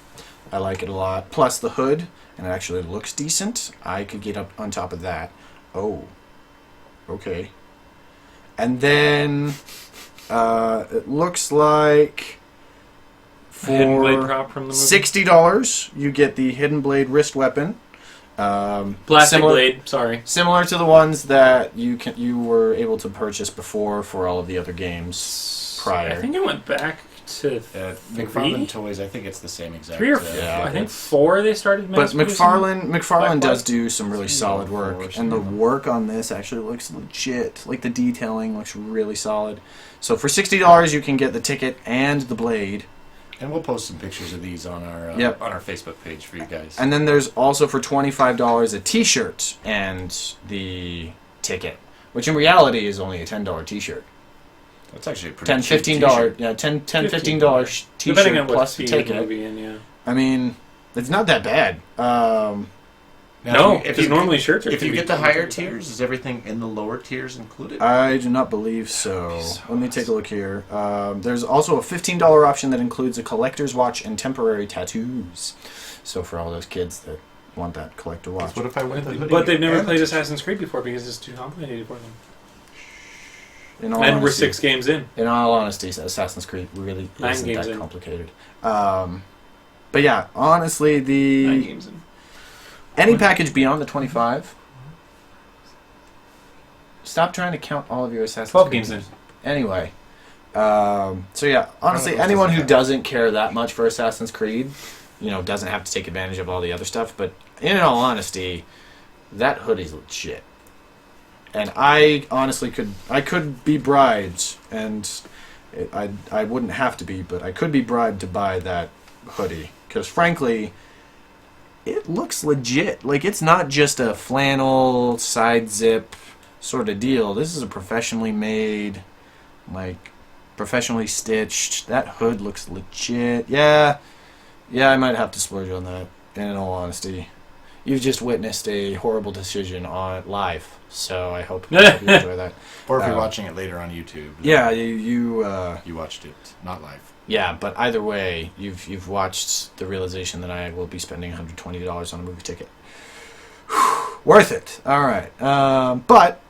I like it a lot. Plus the hood, and it actually looks decent. I could get up on top of that. Oh, okay. And then it looks like Hidden Blade for prop from the movie. $60 you get the Hidden Blade wrist weapon. Plastic blade. Sorry. Similar to the ones that you were able to purchase before for all of the other games prior. I think it went back to McFarlane Toys, I think it's the same exact. 3 or Yeah, I think 4 they started But mass-producing. McFarlane does do some really solid work, Four, and the something. work on this actually looks legit. Like the detailing looks really solid. So for $60, you can get the ticket and the blade. And we'll post some pictures of these on our Yep. on our Facebook page for you guys. And then there's also for $25 a T-shirt and the ticket, which in reality is only a $10 T-shirt. That's actually a pretty $10, cheap $15, t-shirt. yeah, $10, $15 $15 Depending T-shirt on what plus the speed ticket. movie in, yeah. I mean, it's not that bad. Now, No, if because you normally shirts are if you $2. get the higher tiers, is everything in the lower tiers included? I do not believe so. Let me take a look here. There's also a $15 option that includes a collector's watch and temporary tattoos. So for all those kids that want that collector watch. What if I went the hoodie? But they've never and played the Assassin's Creed before because it's too complicated for them. In all And we're honesty- 6 games in. In all honesty, Assassin's Creed really 9 isn't games that in. complicated. But yeah, honestly, 9 the games in. any package beyond the 25. Stop trying to count all of your Assassin's 12 Creed games in. Anyway, so yeah, honestly, those anyone who doesn't count. doesn't care that much for Assassin's Creed, doesn't have to take advantage of all the other stuff. But in all honesty, that hoodie's legit. And I honestly could be bribed, and I wouldn't have to be, but I could be bribed to buy that hoodie because frankly, it looks legit. Like it's not just a flannel side zip sort of deal. This is a professionally made, like professionally stitched. That hood looks legit. Yeah, I might have to splurge on that. In all honesty, you've just witnessed a horrible decision on live. So I hope you enjoy that. Or if you're watching it later on YouTube. Yeah, you watched it, not live. yeah, but either way, you've watched the realization that I will be spending $120 on a movie ticket. Worth it. All right, but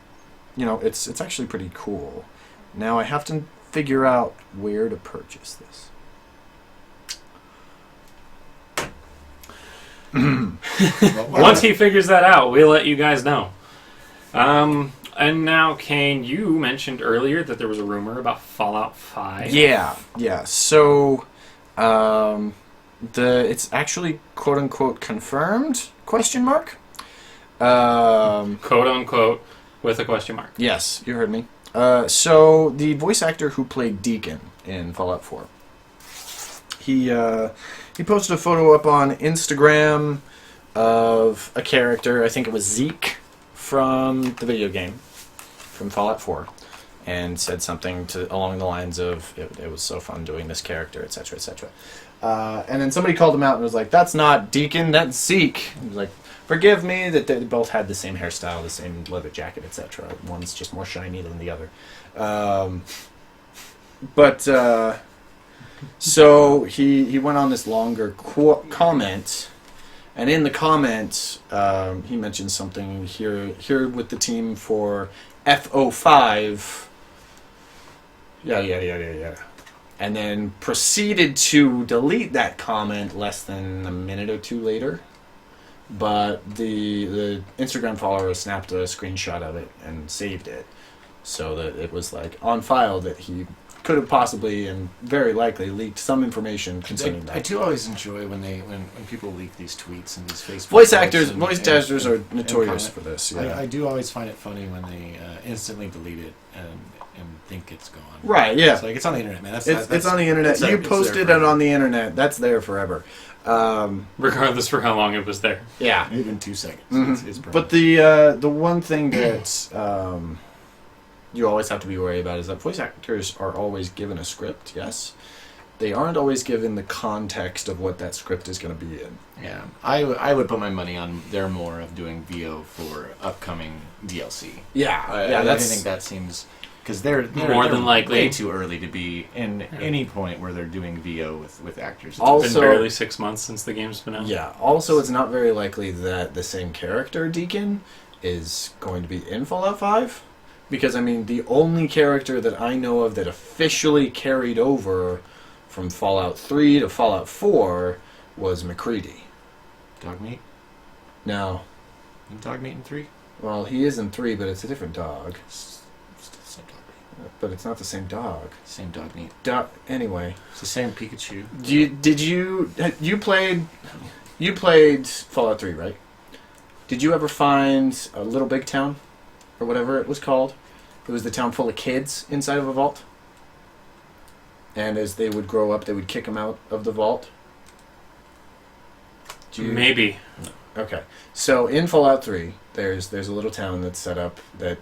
it's actually pretty cool. Now I have to figure out where to purchase this. Once he figures that out, we'll let you guys know. And now, Kane, you mentioned earlier that there was a rumor about Fallout 5. Yeah. So, it's actually quote unquote confirmed? Question mark. Quote unquote, with a question mark. Yes, you heard me. So the voice actor who played Deacon in Fallout 4, he posted a photo up on Instagram of a character. I think it was Zeke from the video game, from Fallout 4, and said something along the lines of, it was so fun doing this character, etc., etc. And then somebody called him out and was like, that's not Deacon, that's Zeke. He was like, forgive me, that they both had the same hairstyle, the same leather jacket, etc. One's just more shiny than the other. So he went on this longer comment, and in the comment, he mentioned something here with the team for FO5. Yeah. And then proceeded to delete that comment less than a minute or two later. But the Instagram follower snapped a screenshot of it and saved it, so that it was like on file that he could have possibly and very likely leaked some information concerning that. I do always enjoy when people leak these tweets and these Facebook Voice posts actors are notorious for this. Yeah. I do always find it funny when they instantly delete it and think it's gone. Right, yeah. It's like, it's on the internet, man. It's on the internet. You posted it on the internet. That's there forever. Regardless for how long it was there. Yeah. Even 2 seconds. Mm-hmm. It's But the one thing that you always have to be worried about is that voice actors are always given a script, yes? They aren't always given the context of what that script is going to be in. Yeah. I would put my money on they're more of doing VO for upcoming DLC. Yeah. I think that seems... Because they're More than likely. way too early to be in any point where they're doing VO with actors. It's been barely 6 months since the game's been out. Yeah. Also, it's not very likely that the same character, Deacon, is going to be in Fallout 5. Because, I mean, the only character that I know of that officially carried over from Fallout 3 to Fallout 4 was McCready. Dog meat? No. Isn't dog meat in 3? Well, he is in 3, but it's a different dog. Still the same dog meat. But it's not the same dog. Same dog meat. Anyway, It's the same Pikachu. You played Fallout 3, right? Did you ever find a Little Big Town, or whatever it was called? It was the town full of kids inside of a vault. And as they would grow up, they would kick them out of the vault. Maybe. Okay. So in Fallout 3, there's a little town that's set up that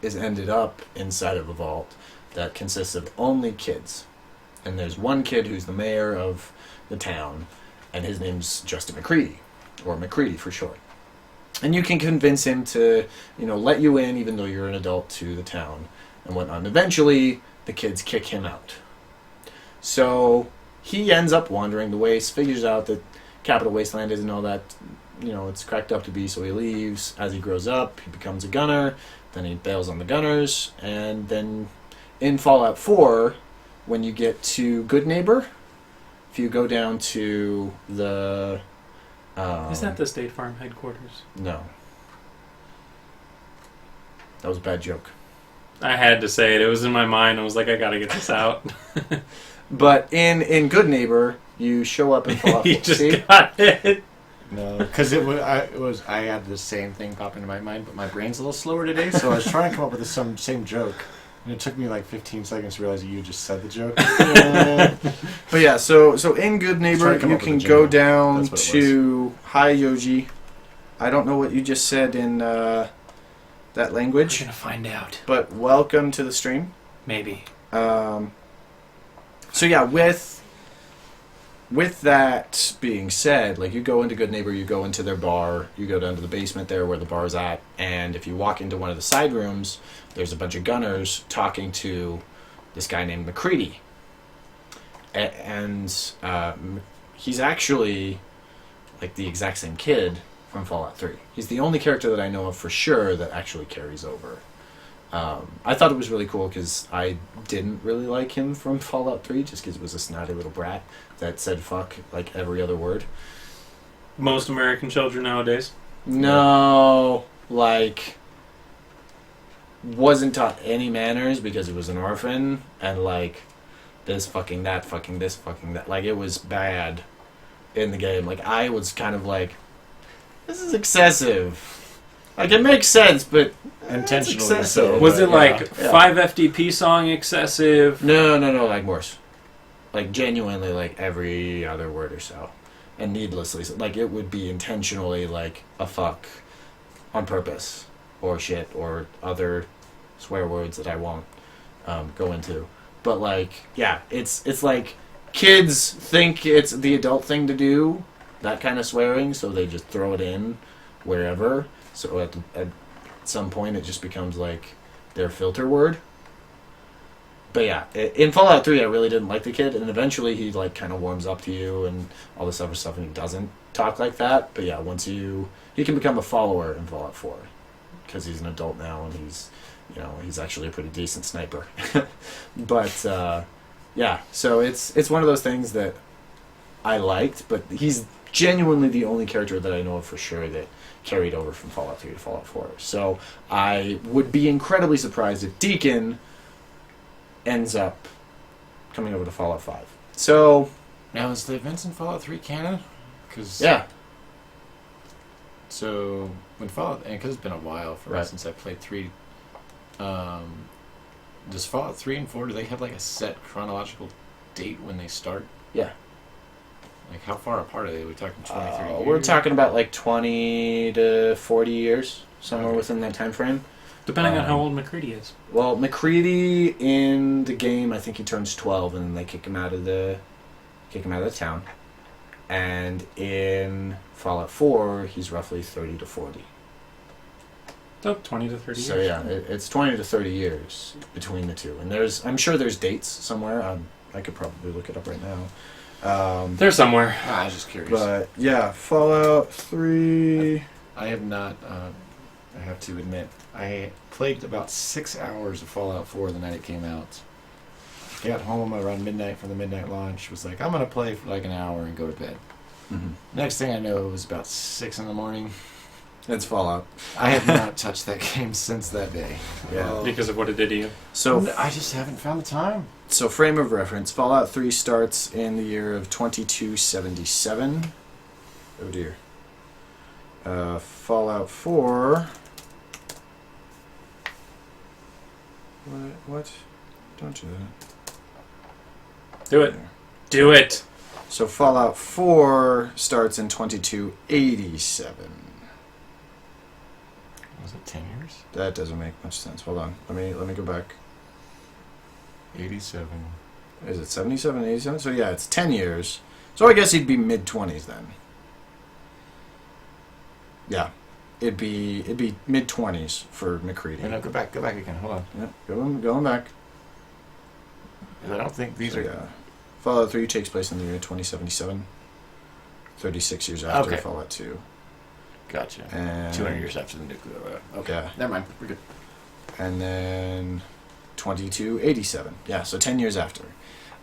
is ended up inside of a vault that consists of only kids. And there's one kid who's the mayor of the town, and his name's Justin McCready, or McCready for short. And you can convince him to, let you in, even though you're an adult, to the town and whatnot. And eventually, the kids kick him out. So he ends up wandering the waste, figures out that Capital Wasteland isn't all that, it's cracked up to be, so he leaves. As he grows up, he becomes a gunner, then he bails on the gunners, and then in Fallout 4, when you get to Good Neighbor, if you go down to the... Is that the State Farm headquarters? No. That was a bad joke. I had to say it. It was in my mind. I was like, I gotta get this out. But in Good Neighbor, you show up in Fallout 4. You just got it. No, because I had the same thing pop into my mind, but my brain's a little slower today, so I was trying to come up with the same joke. And it took me like 15 seconds to realize you just said the joke. But yeah, so in Good Neighbor, you can go down to Hi Yoji. I don't know what you just said in that language. We're gonna find out. But welcome to the stream. Maybe. So yeah, with that being said, like you go into Good Neighbor, you go into their bar, you go down to the basement there where the bar's at, and if you walk into one of the side rooms, there's a bunch of gunners talking to this guy named McCready. And he's actually like the exact same kid from Fallout 3. He's the only character that I know of for sure that actually carries over. I thought it was really cool because I didn't really like him from Fallout 3 just because he was a snotty little brat that said fuck like every other word. Most American children nowadays. No, like wasn't taught any manners because he was an orphan and like this fucking that fucking this fucking that. Like it was bad in the game. Like I was kind of like, this is excessive. Like it makes sense, but intentionally so. Was it like yeah. 5 FDP song excessive? No, like worse. Like genuinely like every other word or so. And needlessly, like it would be intentionally like a fuck on purpose or shit or other swear words that I won't go into. But like, yeah, it's like kids think it's the adult thing to do, that kind of swearing, so they just throw it in wherever. So at some point it just becomes like their filter word. But yeah, in Fallout 3 I really didn't like the kid, and eventually he like kind of warms up to you and all this other stuff, and he doesn't talk like that. But yeah, he can become a follower in Fallout 4 because he's an adult now and he's actually a pretty decent sniper. But yeah, so it's one of those things that I liked, but he's genuinely the only character that I know of for sure that carried over from Fallout 3 to Fallout 4. So I would be incredibly surprised if Deacon ends up coming over to Fallout 5. So now is the events in Fallout 3 canon? Cause, yeah. So when Fallout, and because it's been a while for right. us since I played 3, does Fallout 3 and 4, do they have like a set chronological date when they start? Yeah. Like how far apart are they? Are we talking 20, 30 years? We're talking about like 20 to 40 years, somewhere within that time frame. Depending on how old McCready is. Well, McCready in the game, I think he turns 12, and then they kick him out of the town. And in Fallout 4, he's roughly 30 to 40. So 20 to 30 years. So yeah, it's 20 to 30 years between the two, and I'm sure there's dates somewhere. I could probably look it up right now. They're somewhere. I was just curious. But yeah, Fallout 3. I have not. I have to admit, I played about 6 hours of Fallout 4 the night it came out. Got home around midnight from the midnight launch. Was like, I'm gonna play for like an hour and go to bed. Mm-hmm. Next thing I know, it was about 6 in the morning. It's Fallout. I have not touched that game since that day. Yeah. Because of what it did to you. So I just haven't found the time. So frame of reference, Fallout 3 starts in the year of 2277. Oh dear. Fallout 4. What? Don't do that. Do it. Do it. So Fallout 4 starts in 2287. Was it 10 years? That doesn't make much sense. Hold on. Let me go back. 87. Is it 77, 87? So yeah, it's 10 years. So I guess he'd be mid-20s then. Yeah. It'd be mid-20s for McCready. No, go back again. Hold on. Yep, going back. 'Cause I don't think these So, are. yeah. Fallout 3 takes place in the year 2077. 36 years after Okay. Fallout 2. Gotcha. And 200 years after the nuclear. Okay. Yeah. Never mind. We're good. And then 2287. Yeah, so 10 years after.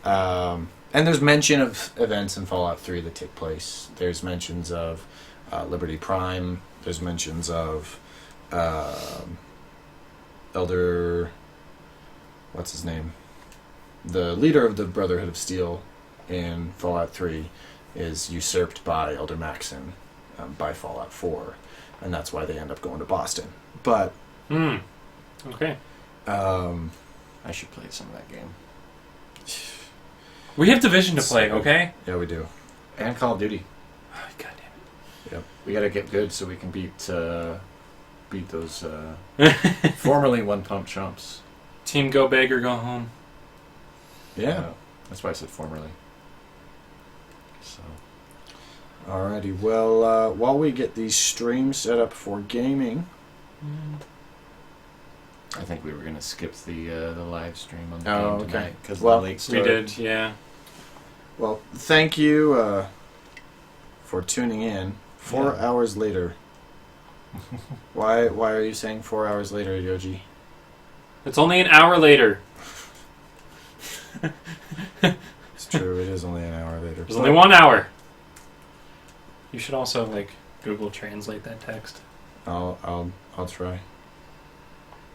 And there's mention of events in Fallout 3 that take place. There's mentions of Liberty Prime. There's mentions of Elder... What's his name? The leader of the Brotherhood of Steel in Fallout 3 is usurped by Elder Maxon by Fallout 4. And that's why they end up going to Boston. But... Okay. I should play some of that game. We have Division to play, okay? Yeah, we do. And Call of Duty. Oh, God damn Yep. We gotta get good so we can beat those formerly one-pump chumps. it. Team go big or go home. Yeah. That's why I said formerly. So. Alrighty. Well, while we get these streams set up for gaming, I think we were gonna skip the live stream on the Oh, game okay. tonight because Well, of the late We start. did, yeah. well, thank you for tuning in. 4 Yeah. hours later. Why are you saying 4 hours later, Yoji? It's only an hour later. It's true. It is only an hour later. There's only 1 hour. You should also, like, Google Translate that text. I'll try.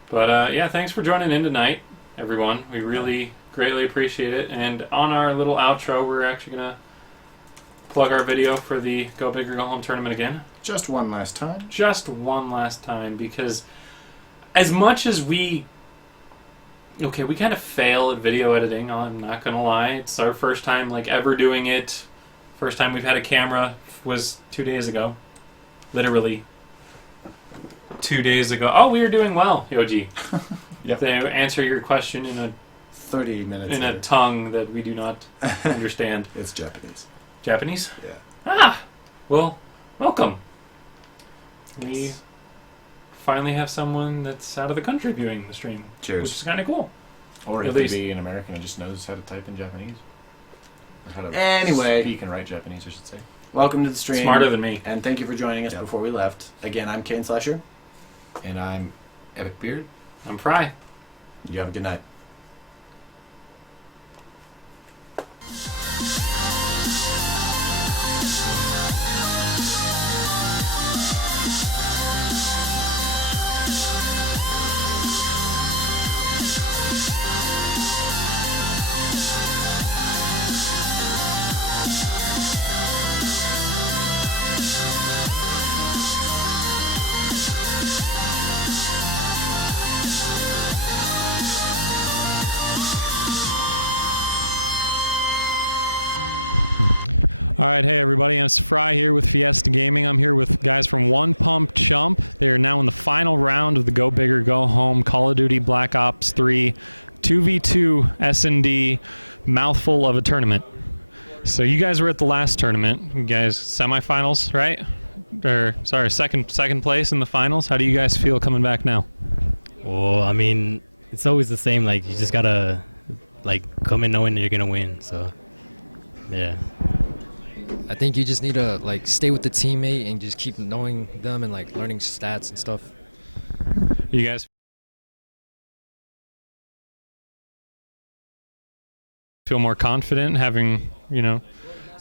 But, yeah, thanks for joining in tonight, everyone. We really greatly appreciate it. And on our little outro, we're actually going to plug our video for the Go Big or Go Home tournament again. Just one last time. Just one last time, because as much as we kind of fail at video editing, I'm not going to lie. It's our first time, like, ever doing it. First time we've had a camera was 2 days ago. Literally 2 days ago. Oh, we were doing well, Yoji. Yep. To answer your question in a 30 minutes in later. a tongue that we do not understand. It's Japanese. Japanese? Yeah. Ah! Well, welcome. We Yes. finally have someone that's out of the country viewing the stream. Cheers. Which is kind of cool. Or At if least- they be an American and just knows how to type in Japanese. Or how to Anyway. speak and write Japanese, I should say. Welcome to the stream. Smarter than me. And thank you for joining us Yep. before we left. Again, I'm Kane Slasher. And I'm Epic Beard. I'm Fry. You have a good night. All right, hey everybody, it's Fry here with Fiesta Gaming. I'm here with guys from One Pump Chump. They are now in the final round of the Go Big or Go Home Call of Duty Black Ops 3 2v2 S&D mouthful of a tournament. So you guys were at the last tournament. You guys semifinals, right? Or sorry, second place in the finals. How do you guys feel coming back now? Well, I mean, it's always the same. Like, you just gotta, like, come in knowing that you're gonna win. So, yeah. I think you just need to like stay with the teammate and just keep knowing them and like learning stats and stuff. You guys feel more confident having,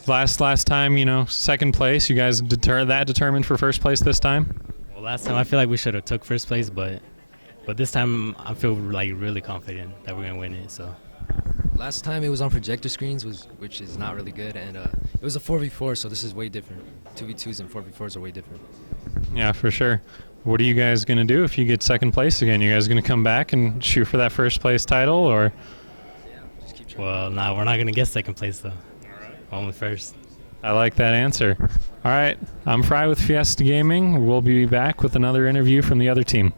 last time, second place. You guys determined for first place this time? Well, last time I feel like we should have took first place, but this time I feel like really confident that we're gonna win it. So Last time it was on projector screens, which is not really good, and it was a 4v4, so this is way different. 2v2s and 4v4s are way different. Yeah, for sure. What are you guys going to do if you get second place again? You guys going to come back and shoot for that first place title, or? Just keep trying. well, nah, we're not gonna get second place though. Only first. I like that answer. All right, I'm Fry with Fiesta Gaming. We'll be back with another interview from the other team.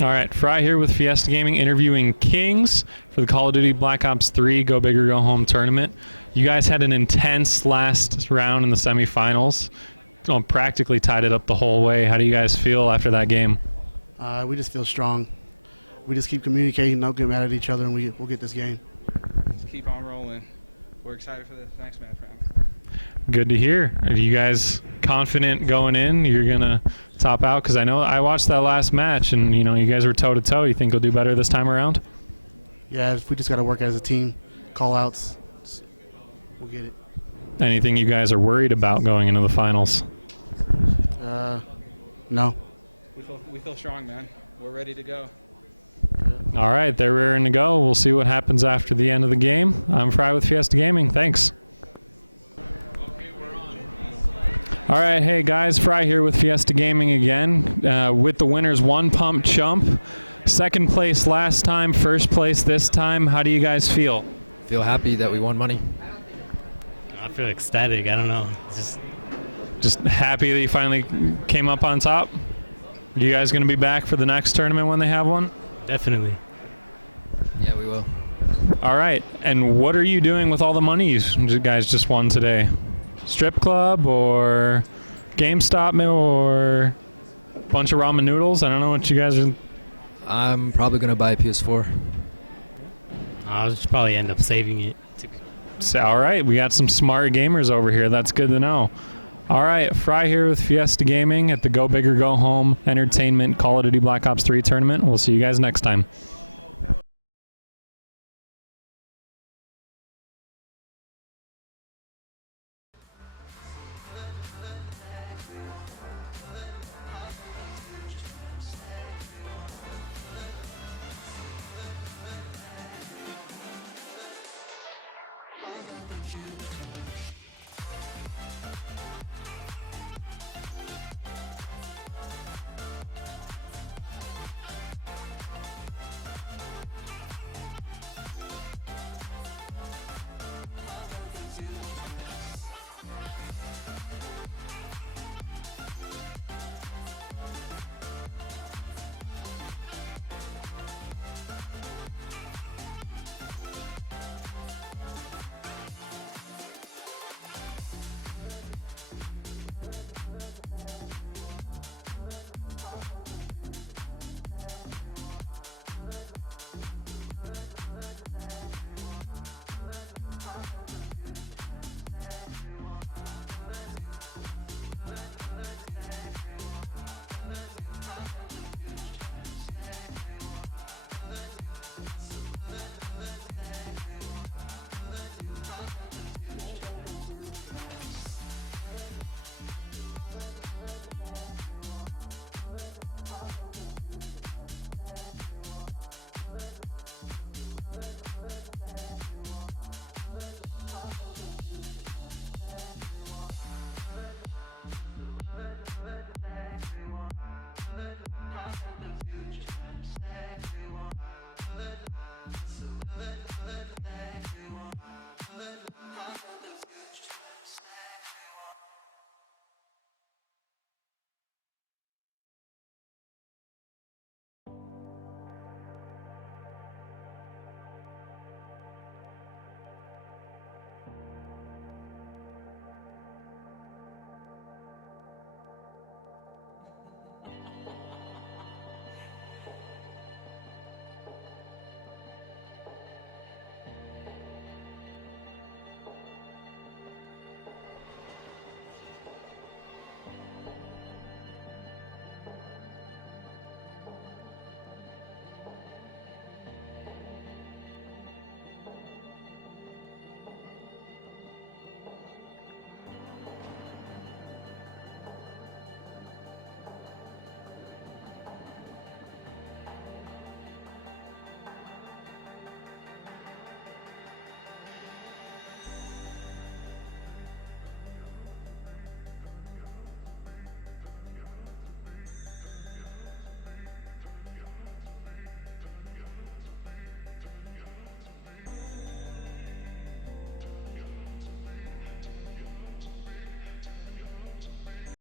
All right, Fry here with Fiesta Gaming, interviewing Kings for the Call of Duty Black Ops 3 Go Big or Go Home tournament. You guys had an intense last round in the semifinals. Practically tied it up the whole way. How do you guys feel after that game? We just feel strong. We just keep communicating, not get mad at each other, and we'll get this game. Just keep on rolling. We're excited for the next match round. Good to hear. Are you guys confident going in? You're going to top out? Because I know I watched that last match, and you guys were toe-to-toe. You think you'll do better this time around? Yeah, we just got to work as a team, call outs. We'll get it. Anything you guys are worried about going into the finals? No. We feel strong, man. We're ready to go. All right, they're raring to go. We'll see what happens after the end of the game. I'm Fry with Fiesta Gaming. Thanks. All right, hey guys, Fry here with Fiesta Gaming again, with the winners One Pump Chump. Second place last time, first place this time. How do you guys feel? Feel happy that we won money. I feel ecstatic. I don't know. It's Just happy that you finally came up on top? You guys going to be back for the next tournament when they have one? definitely. Yeah, we will. All right, and what are you doing with all the money you guys just won today? Strip club or GameStop or a bunch of ramen noodles? I don't know what you guys are... I'm probably going to buy a PS4. I'll just probably end up saving it. So, all right, we got some smart gamers over here. That's good to know. All right, Fry here with Fiesta Gaming at the Go Big or Go Home Entertainment Call of Duty Black Ops 3 tournament. We'll see you guys next time.